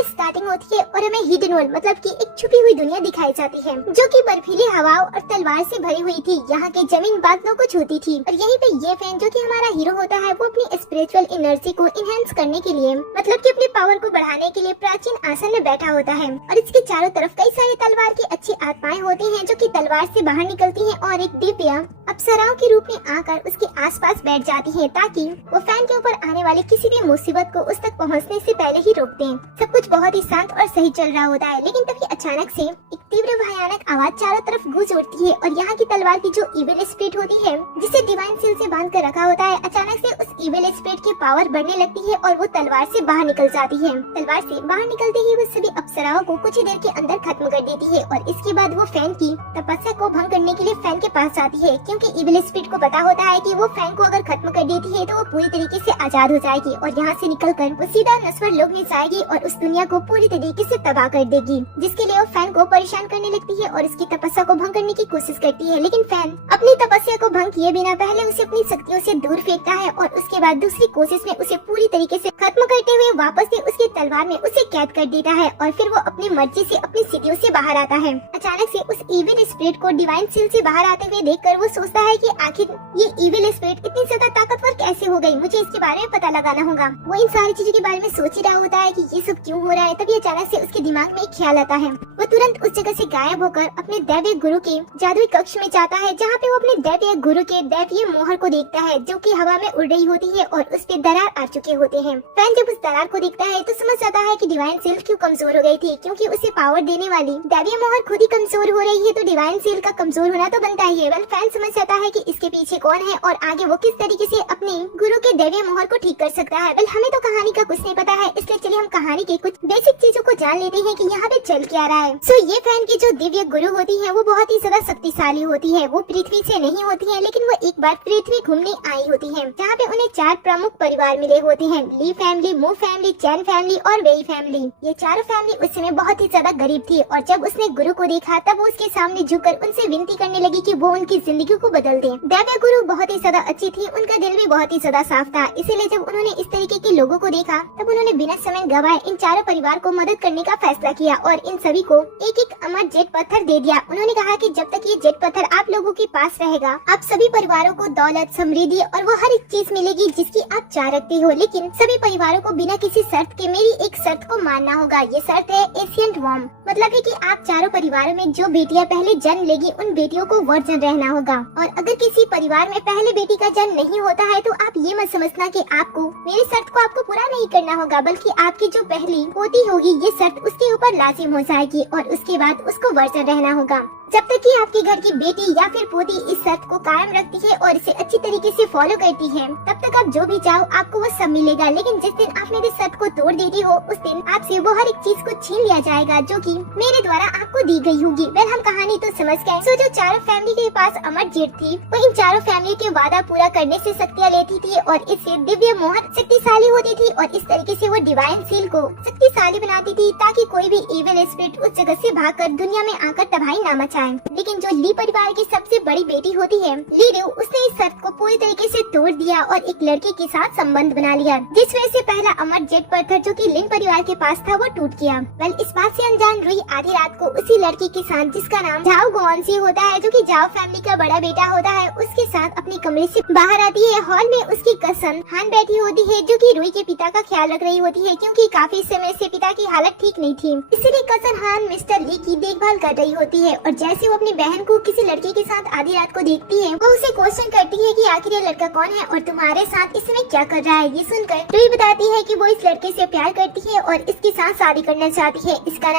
की स्टार्टिंग होती है और हमें हिडन वर्ल्ड मतलब कि एक छुपी हुई दुनिया दिखाई जाती है जो कि बर्फीली हवाओं और तलवार से भरी हुई थी। यहाँ की जमीन बादलों को छूती थी और यहीं पे ये फैन जो कि हमारा हीरो होता है वो अपनी स्पिरिचुअल एनर्जी को इनहेंस करने के लिए मतलब कि अपने पावर को बढ़ाने के लिए प्राचीन आसन में बैठा होता है और इसके चारों तरफ कई सारी तलवार की अच्छी आत्माएं होती हैं जो कि तलवार से बाहर निकलती हैं और एक दिव्य अप्सराओं के रूप में आकर उसके आसपास बैठ जाती हैं ताकि वो फैन के ऊपर आने वाली किसी भी मुसीबत को उस तक पहुंचने से पहले ही रोक दें। सब कुछ बहुत ही शांत और सही चल रहा होता है, लेकिन तभी अचानक से एक तीव्र भयानक आवाज चारों तरफ गूंज उठती है और यहाँ की तलवार की जो इविल स्पिरिट होती है जिसे डिवाइन सील से बांध कर रखा होता है, अचानक से उस इविल स्पिरिट की पावर बढ़ने लगती है और वो तलवार से बाहर निकल जाती है। तलवार से बाहर निकलते ही वो सभी अप्सराओं को कुछ ही देर के अंदर खत्म कर देती है और इसके बाद वो फैन की तपस्या को भंग करने के लिए फैन के पास जाती है क्योंकि इविल स्पिरिट को पता होता है कि वो फैन को अगर खत्म कर देती है तो वो पूरी तरीके से आजाद हो जाएगी और यहाँ से निकलकर वो सीधा नस्वर लोक में जाएगी और उस दुनिया को पूरी तरीके से तबाह कर देगी, जिसके लिए वो फैन को परेशान करने लगती है और इसकी तपस्या को भंग करने की कोशिश करती है। लेकिन फैन अपनी तपस्या को भंग किए बिना पहले उसे अपनी शक्तियों से दूर फेंकता है और उसके बाद दूसरी कोशिश में उसे पूरी तरीके से खत्म करते हुए वापस से उसकी तलवार में उसे कैद कर देता है और फिर वो अपनी मर्जी से अपनी सीढ़ियों से बाहर आता है। अचानक से उस इविल स्पिरिट को डिवाइन सील से बाहर आते हुए देखकर वो सोचता है कि आखिर ये इविल स्पिरिट इतनी ज्यादा ताकतवर कैसे हो गई, मुझे इसके बारे में पता लगाना होगा। वो इन सारी चीजों के बारे में सोच ही रहा होता है कि ये सब क्यों हो रहा है। तभी अचानक से उसके दिमाग में एक ख्याल आता है। वो तुरंत उस जगह से गायब होकर अपने दैवीय गुरु के जादुई कक्ष में जाता है जहाँ पे वो अपने दैवीय गुरु के दैवीय मोहर को देखता है जो कि हवा में उड़ रही होती है और उस पे दरार आ चुके होते हैं। फैन जब उस दरार को देखता है तो समझ जाता है कि डिवाइन सील क्यों कमजोर हो गई थी, क्योंकि उसे पावर देने वाली दैवीय मोहर खुद ही कमजोर हो रही है तो डिवाइन सील का कमजोर होना तो बनता ही है। वेल फैन समझ जाता है कि इसके पीछे कौन है और आगे वो किस तरीके से अपने गुरु के दैवीय मोहर को ठीक कर सकता है। वेल हमें तो कहानी का कुछ नहीं पता है, इसलिए चलिए हम कहानी के कुछ बेसिक चीजों को जान लेते हैं कि यहाँ पे चल क्या रहा है। सो ये फैन की जो दिव्य गुरु होती है वो बहुत ही ज्यादा शक्तिशाली होती है। वो पृथ्वी से नहीं होती है, लेकिन वो एक बार पृथ्वी घूमने आई होती है जहाँ पे उन्हें 4 प्रमुख परिवार मिले होते हैं, ली फैमिली, मू फैमिली, चैन फैमिली और वेई फैमिली। ये चारों फैमिली उस समय बहुत ही ज्यादा गरीब थी और जब उसने गुरु को देखा तब वो उसके सामने झुककर उनसे विनती करने लगी कि वो उनकी जिंदगी को बदल दे। दैवीय गुरु बहुत ही ज्यादा अच्छी थी, उनका दिल भी बहुत ही ज्यादा साफ था, इसीलिए जब उन्होंने इस तरीके के लोगों को देखा तब उन्होंने बिना समय गवाए इन चारों परिवार को मदद करने का फैसला किया और इन सभी को एक एक अमर जेट पत्थर दे दिया। उन्होंने कहा कि जब तक ये जेट पत्थर आप लोगों के पास रहेगा आप सभी परिवारों को दौलत, समृद्धि और वो हर एक चीज मिलेगी जिसकी आप चाह रखते हो, लेकिन सभी परिवारों को बिना किसी शर्त के मेरी एक शर्त को मानना होगा। ये शर्त है एशियंट वॉर्म, मतलब है कि आप चारों परिवारों में जो बेटियां पहले जन्म लेगी उन बेटियों को वर्जन रहना होगा और अगर किसी परिवार में पहले बेटी का जन्म नहीं होता है तो आप ये मत समझना कि आपको मेरी शर्त को आपको पूरा नहीं करना होगा, बल्कि आपकी जो पहली पोती होगी ये शर्त उसके ऊपर लाजिम हो जाएगी और उसके बाद उसको वर्जन रहना होगा। जब तक कि आपके घर की बेटी या फिर पोती इस शर्त को कायम रखती है और इसे अच्छी तरीके से फॉलो करती है तब तक आप जो भी चाहो आपको वो सब मिलेगा, लेकिन जिस दिन आप मेरी शर्त को तोड़ देती हो उस दिन आपसे वो हर एक चीज को छीन लिया जाएगा जो कि मेरे द्वारा आपको दी गई होगी। वेल हम कहानी तो समझ गए। सो जो चारों फैमिली के पास अमर जेट थी वो इन चारों फैमिली के वादा पूरा करने से शक्तियाँ लेती थी और इससे दिव्य मोहर शक्तिशाली होती थी और इस तरीके से वो डिवाइन सील को शक्तिशाली बनाती थी ताकि कोई भी इविल स्पिरिट उस जगह से भागकर दुनिया में आकर तबाही न मचाए। लेकिन जो ली परिवार की सबसे बड़ी बेटी होती है ली रू, उसने इस शर्त को पूरी तरीके से तोड़ दिया और एक लड़के के साथ संबंध बना लिया, जिस वजह से पहला अमर जेट पत्थर जो कि लिन परिवार के पास था वो टूट गया। वेल इस बात से अनजान रुई आधी रात को उसी लड़की के साथ जिसका नाम झाओ गोन्सी होता है जो कि झाओ फैमिली का बड़ा बेटा होता है उसके साथ अपने कमरे से बाहर आती है। हॉल में उसकी कसन हान बैठी होती है जो कि रुई के पिता का ख्याल रख रही होती है क्योंकि काफी समय से पिता की हालत ठीक नहीं थी, इसीलिए कसन हान मिस्टर ली की देखभाल कर रही होती है और जैसे वो अपनी बहन को किसी लड़के के साथ आधी रात को देखती है वो उसे क्वेश्चन करती है कि आखिर ये लड़का कौन है और तुम्हारे साथ इस समय क्या कर रहा है। ये सुनकर रुई बताती है कि वो इस लड़के से प्यार करती है और इसके साथ शादी करना चाहती है। इसका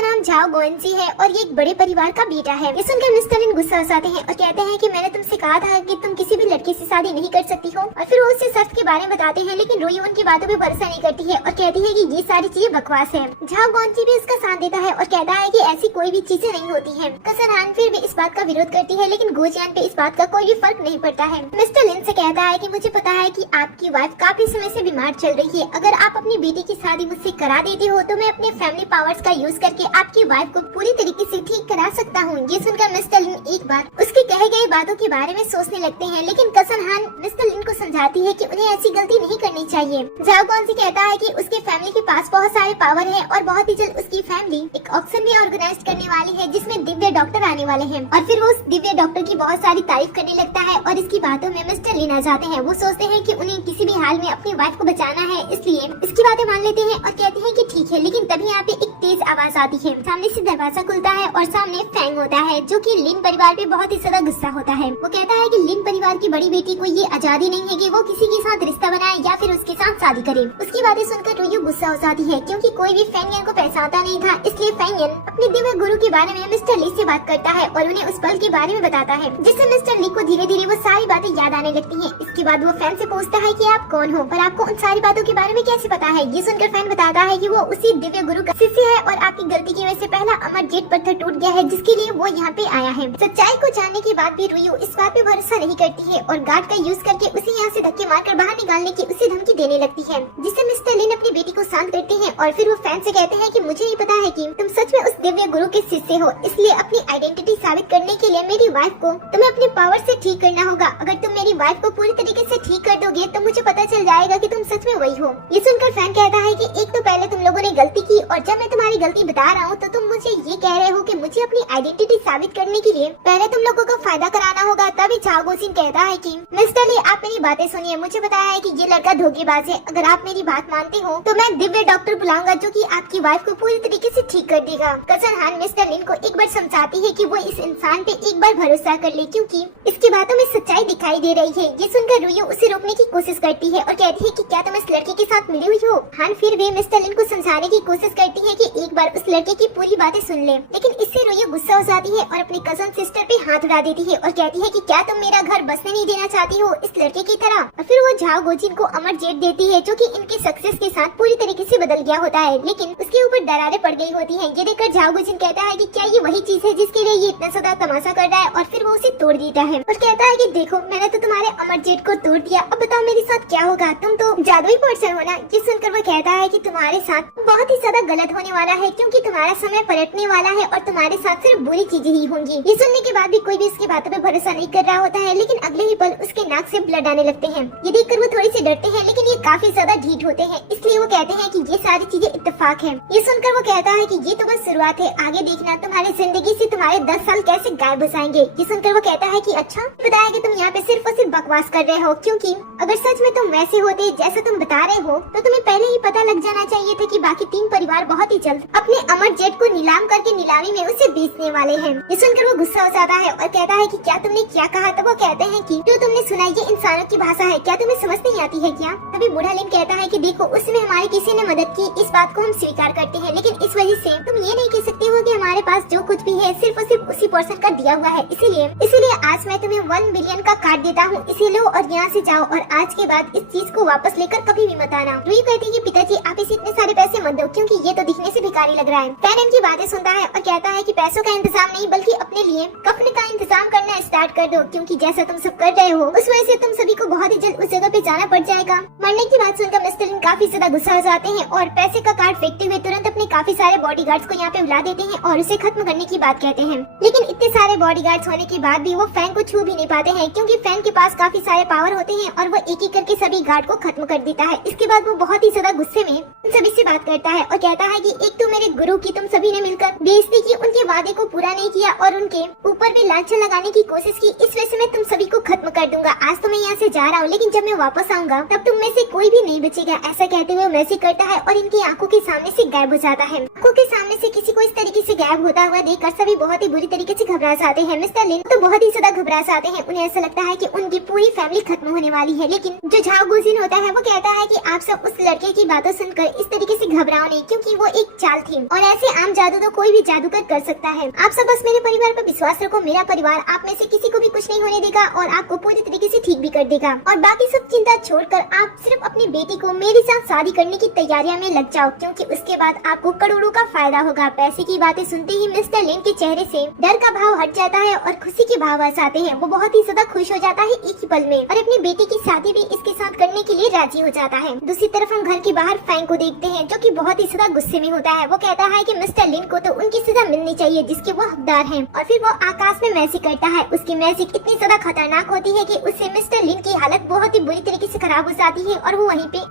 नाम झाओ गोन्सी है और ये एक बड़े परिवार का बेटा है। ये सुनकर मिस्टर लिन गुस्सा हो जाते हैं और कहते हैं कि मैंने तुमसे कहा था कि तुम किसी भी लड़के से शादी नहीं कर सकती हो और फिर वो उससे शर्त के बारे में बताते हैं, लेकिन रुई उनकी बातों पे भरोसा नहीं करती है और कहती है कि ये सारी चीजें बकवास है। झाओ गोन्सी भी उसका साथ देता है और कहता है कि ऐसी कोई भी चीजें नहीं होती है। कसन हान फिर भी इस बात का विरोध करती है, लेकिन गोजियान पे इस बात का कोई भी फर्क नहीं पड़ता है। मिस्टर लिन से कहता है कि मुझे पता है कि आपकी वाइफ काफी समय से बीमार चल रही है। अगर आप अपनी बेटी की शादी मुझसे करा देती हो तो मैं अपने फैमिली पावर्स का यूज करके आपकी वाइफ को पूरी तरीके से ठीक करा सकता हूँ। ये सुनकर मिस्टर लिन एक बार उसकी कहे गई बातों के बारे में सोचने लगते हैं, लेकिन कसन हान मिस्टर लिन को समझाती है कि उन्हें ऐसी गलती नहीं करनी चाहिए। झाओ गुआनजी कहता है कि उसके फैमिली के पास बहुत सारे पावर है और बहुत ही जल्द उसकी फैमिली एक ऑक्शन भी ऑर्गेनाइज करने वाली है जिसमें दिव्य डॉक्टर आने वाले हैं। और फिर वो उस दिव्य डॉक्टर की बहुत सारी तारीफ करने लगता है और इसकी बातों में मिस्टर लिन आ जाते हैं। वो सोचते हैं कि उन्हें किसी भी हाल में अपनी वाइफ को बचाना है, इसलिए इसकी बातें मान लेते हैं और कहते हैं कि ठीक है। लेकिन तभी यहाँ पे एक तेज आवाज आती है, सामने से दरवाजा खुलता है और सामने फैंग होता है जो कि लिन परिवार पे बहुत ही ज्यादा गुस्सा होता है। वो कहता है कि लिन परिवार की बड़ी बेटी को ये आजादी नहीं है कि वो किसी के साथ रिश्ता बनाए या फिर उसके साथ शादी करे। उसकी बातें सुनकर रुयू गुस्सा हो जाती है क्योंकि कोई भी फैंगयन को पहचानता नहीं था, इसलिए फैंगयन अपने दिव्य गुरु के बारे में मिस्टर ली से बात करता है और उन्हें उस पल के बारे में बताता है, जिससे मिस्टर ली को धीरे धीरे वो सारी बातें याद आने लगती हैं। इसके बाद वो फैन से पूछता है कि आप कौन हो और आपको उन सारी बातों के बारे में कैसे पता है। ये सुनकर फैन बताता है कि वो उसी दिव्य गुरु का शिष्य है और आपकी गलती की वजह से पहला अमर जेट पत्थर टूट गया है जिसके लिए वो यहाँ पे आया है। सच्चाई को जानने के बाद भी रुयू इस बात पे भरोसा नहीं करती है और गार्ड का यूज करके उसे यहाँ से धक्के मारकर बाहर निकालने की उसे धमकी देने लगती है, जिससे मिस्टर लिन अपनी बेटी को शांत करते हैं। और फिर वो फैन से कहते हैं कि मुझे ही पता है कि तुम सच में उस दिव्य गुरु के शिष्य हो, इसलिए अपनी आइडेंटिटी साबित करने के लिए मेरी वाइफ को तुम्हें अपने पावर से ठीक करना होगा। अगर तुम मेरी वाइफ को पूरी तरीके से ठीक कर दोगे तो मुझे पता चल जाएगा कि तुम सच में वही हो। ये सुनकर फैन कहता है कि एक तो पहले तुम लोगों ने गलती की और जब मैं तुम्हारी गलती बता रहा हूँ तो तुम मुझे ये कह रहे हो कि मुझे अपनी आइडेंटिटी साबित करने के लिए पहले तुम लोगों को फायदा कराना होगा। तभी झाओ गुआनजी कहता है कि मिस्टर ली आप मेरी बातें सुनिए, मुझे पता है कि ये लड़का धोखेबाज है। अगर आप मेरी बात मानते हो तो मैं दिव्य डॉक्टर बुलाऊंगा जो कि आपकी वाइफ को पूरी तरीके से ठीक कर देगा। कसन हान मिस्टर लिन को एक बार समझाती है कि वो इस इंसान पे एक बार भरोसा कर ले क्योंकि इसकी बातों में सच्चाई दिखाई दे रही है। ये सुनकर रुयू उसे रोकने की कोशिश करती है और कहती है कि क्या तुम इस लड़के के साथ मिली हुई हो। हान फिर भी मिस्टर लिन को समझाने की कोशिश करती है कि एक बार उस लड़के की पूरी बातें सुन ले, लेकिन इससे रुयू गुस्सा हो जाती है और अपनी कजन सिस्टर पे हाथ उड़ा देती है और कहती है कि क्या तुम मेरा घर बसने नहीं देना चाहती हो इस लड़के की तरह। और फिर वो झाओ गुआनजी को अमर जेट देती है जो कि इनके सक्सेस के साथ पूरी तरीके से बदल गया होता है, लेकिन उसके ऊपर दरारें पड़ गई होती हैं। ये देखकर झाओ गुआनजी कहता है कि क्या ये वही चीज है जिसके लिए ये इतना ज्यादा तमाशा कर रहा है, और फिर वो उसे तोड़ देता है और कहता है कि देखो मैंने तो तुम्हारे अमर जेट को तोड़ दिया, अब बताओ मेरे साथ क्या होगा, तुम तो जादुई पर्सन हो ना। ये सुनकर वो कहता है कि तुम्हारे साथ बहुत ही ज्यादा गलत होने वाला है क्योंकि तुम्हारा समय पलटने वाला है और तुम्हारे साथ सिर्फ बुरी चीजें ही होंगी। ये सुनने के बाद भी कोई भी इसकी बातों पे भरोसा नहीं कर रहा होता है, लेकिन अगले ही पल उसके नाक से ब्लड आने लगते हैं। ये देखकर वो थोड़ी सी डरते हैं, लेकिन ये काफी ज्यादा ढीठ होते हैं, इसलिए वो कहते हैं कि ये सारी चीजें इत्तेफाक है। ये सुनकर वो कहता है कि ये तो बस शुरुआत है, आगे देखना तुम्हारी जिंदगी से तुम्हारे 10 साल कैसे गायब हो जाएंगे। ये सुनकर वो कहता है कि अच्छा बताया कि तुम यहाँ पे सिर्फ और सिर्फ बकवास कर रहे हो, क्योंकि अगर सच में तुम वैसे होते जैसे तुम बता रहे हो तो तुम्हें पहले ही पता लग जाना चाहिए था कि बाकी 3 परिवार बहुत ही जल्द अपने अमर जेट को नीलाम करके नीलामी में उसे बेचने वाले हैं। ये सुनकर वो गुस्सा हो जाता है और कहता है कि क्या तुमने क्या कहा। तो वो कहते हैं कि जो तुमने सुना ये इंसानों की भाषा है, क्या तुम्हें समझ नहीं आती है क्या। तभी बूढ़ा लिन कहता है कि देखो उसमें हमारी किसी ने मदद की, इस बात को हम स्वीकार करते हैं, लेकिन इस वजह से तुम ये नहीं कह सकते हो कि हमारे पास जो कुछ भी है सिर्फ और सिर्फ उसी पर्सन का दिया हुआ है। इसीलिए आज मैं तुम्हें 1 बिलियन का कार्ड देता हूँ, इसे लो और यहाँ से जाओ और आज के बाद इस चीज को वापस लेकर कभी भी मत आना। रुई कहती है कि पिताजी आप इसे इतने सारे पैसे मत दो क्योंकि ये तो दिखने से भिखारी लग रहा है। फैन इनकी बातें सुनता है और कहता है कि पैसों का इंतजाम नहीं बल्कि अपने लिए कफन का इंतजाम करना स्टार्ट कर दो, क्योंकि जैसा तुम सब कर रहे हो उस वजह से तुम सभी को बहुत ही जल्द उस जगह पे जाना पड़ जाएगा। मरने की बात सुनकर मिस्टर लिन काफी ज्यादा गुस्सा हो जाते हैं और पैसे का कार्ड फेंकते हुए तुरंत अपने काफी सारे बॉडीगार्ड्स को यहाँ पे बुला देते हैं और उसे खत्म करने की बात कहते हैं। लेकिन इतने सारे बॉडीगार्ड्स होने के बाद भी वो फैन को छू भी नहीं पाते हैं क्योंकि फैन के पास काफी सारे पावर होते हैं और वो एक एक करके सभी गार्ड को खत्म कर देता है। इसके बाद वो बहुत ही ज्यादा गुस्से में उन सभी से बात करता है और कहता है कि एक तो मेरे गुरु की तुम सभी ने मिलकर बेइज्जती की, उनके वादे को पूरा नहीं किया और उनके ऊपर भी लांछन लगाने की कोशिश की, इस वजह से मैं तुम सभी को खत्म कर दूंगा। आज तो मैं यहाँ से जा रहा हूँ, लेकिन जब मैं वापस आऊंगा तब तुम में से कोई भी नहीं बचेगा। ऐसा कहते हुए मैसेज करता है और इनकी आंखों के सामने से गायब हो जाता है। आंखों के सामने से किसी को इस तरीके से गायब होता हुआ देखकर सभी बहुत ही बुरी तरीके से घबरा जाते हैं। मिस्टर लिन तो बहुत ही ज्यादा घबरा जाते हैं, उन्हें ऐसा लगता है कि उनकी पूरी फैमिली खत्म होने वाली है। लेकिन जो झाओ गुआनजी होता है वो कहता है कि आप सब उस लड़के की बातों सुनकर इस तरीके से घबराओ नहीं, क्योंकि वो एक चालाक कमाल थी और ऐसे आम जादू तो कोई भी जादूगर कर सकता है। आप सब बस मेरे परिवार पर विश्वास रखो, मेरा परिवार आप में से किसी को भी कुछ नहीं होने देगा और आपको पूरी तरीके से ठीक भी कर देगा। और बाकी सब चिंता छोड़कर आप सिर्फ अपनी बेटी को मेरे साथ शादी करने की तैयारियां में लग जाओ, क्योंकि उसके बाद आपको करोड़ों का फायदा होगा। पैसे की बातें सुनते ही मिस्टर लिन के चेहरे से डर का भाव हट जाता है और खुशी के भाव आ जाते हैं। वो बहुत ही ज्यादा खुश हो जाता है एक ही पल में और अपनी बेटी की शादी भी इसके साथ करने के लिए राजी हो जाता है। दूसरी तरफ हम घर के बाहर फैंग को देखते हैं, जो कि बहुत ही ज्यादा गुस्से में होता है। वो कहता है कि मिस्टर लिन को तो उनकी सजा मिलनी चाहिए जिसके वो हकदार हैं। और फिर वो आकाश में मैजिक करता है। उसकी मैजिक इतनी ज्यादा खतरनाक होती है कि उससे मिस्टर लिन की हालत बहुत ही बुरी तरीके से खराब हो जाती है और वो वहीं पे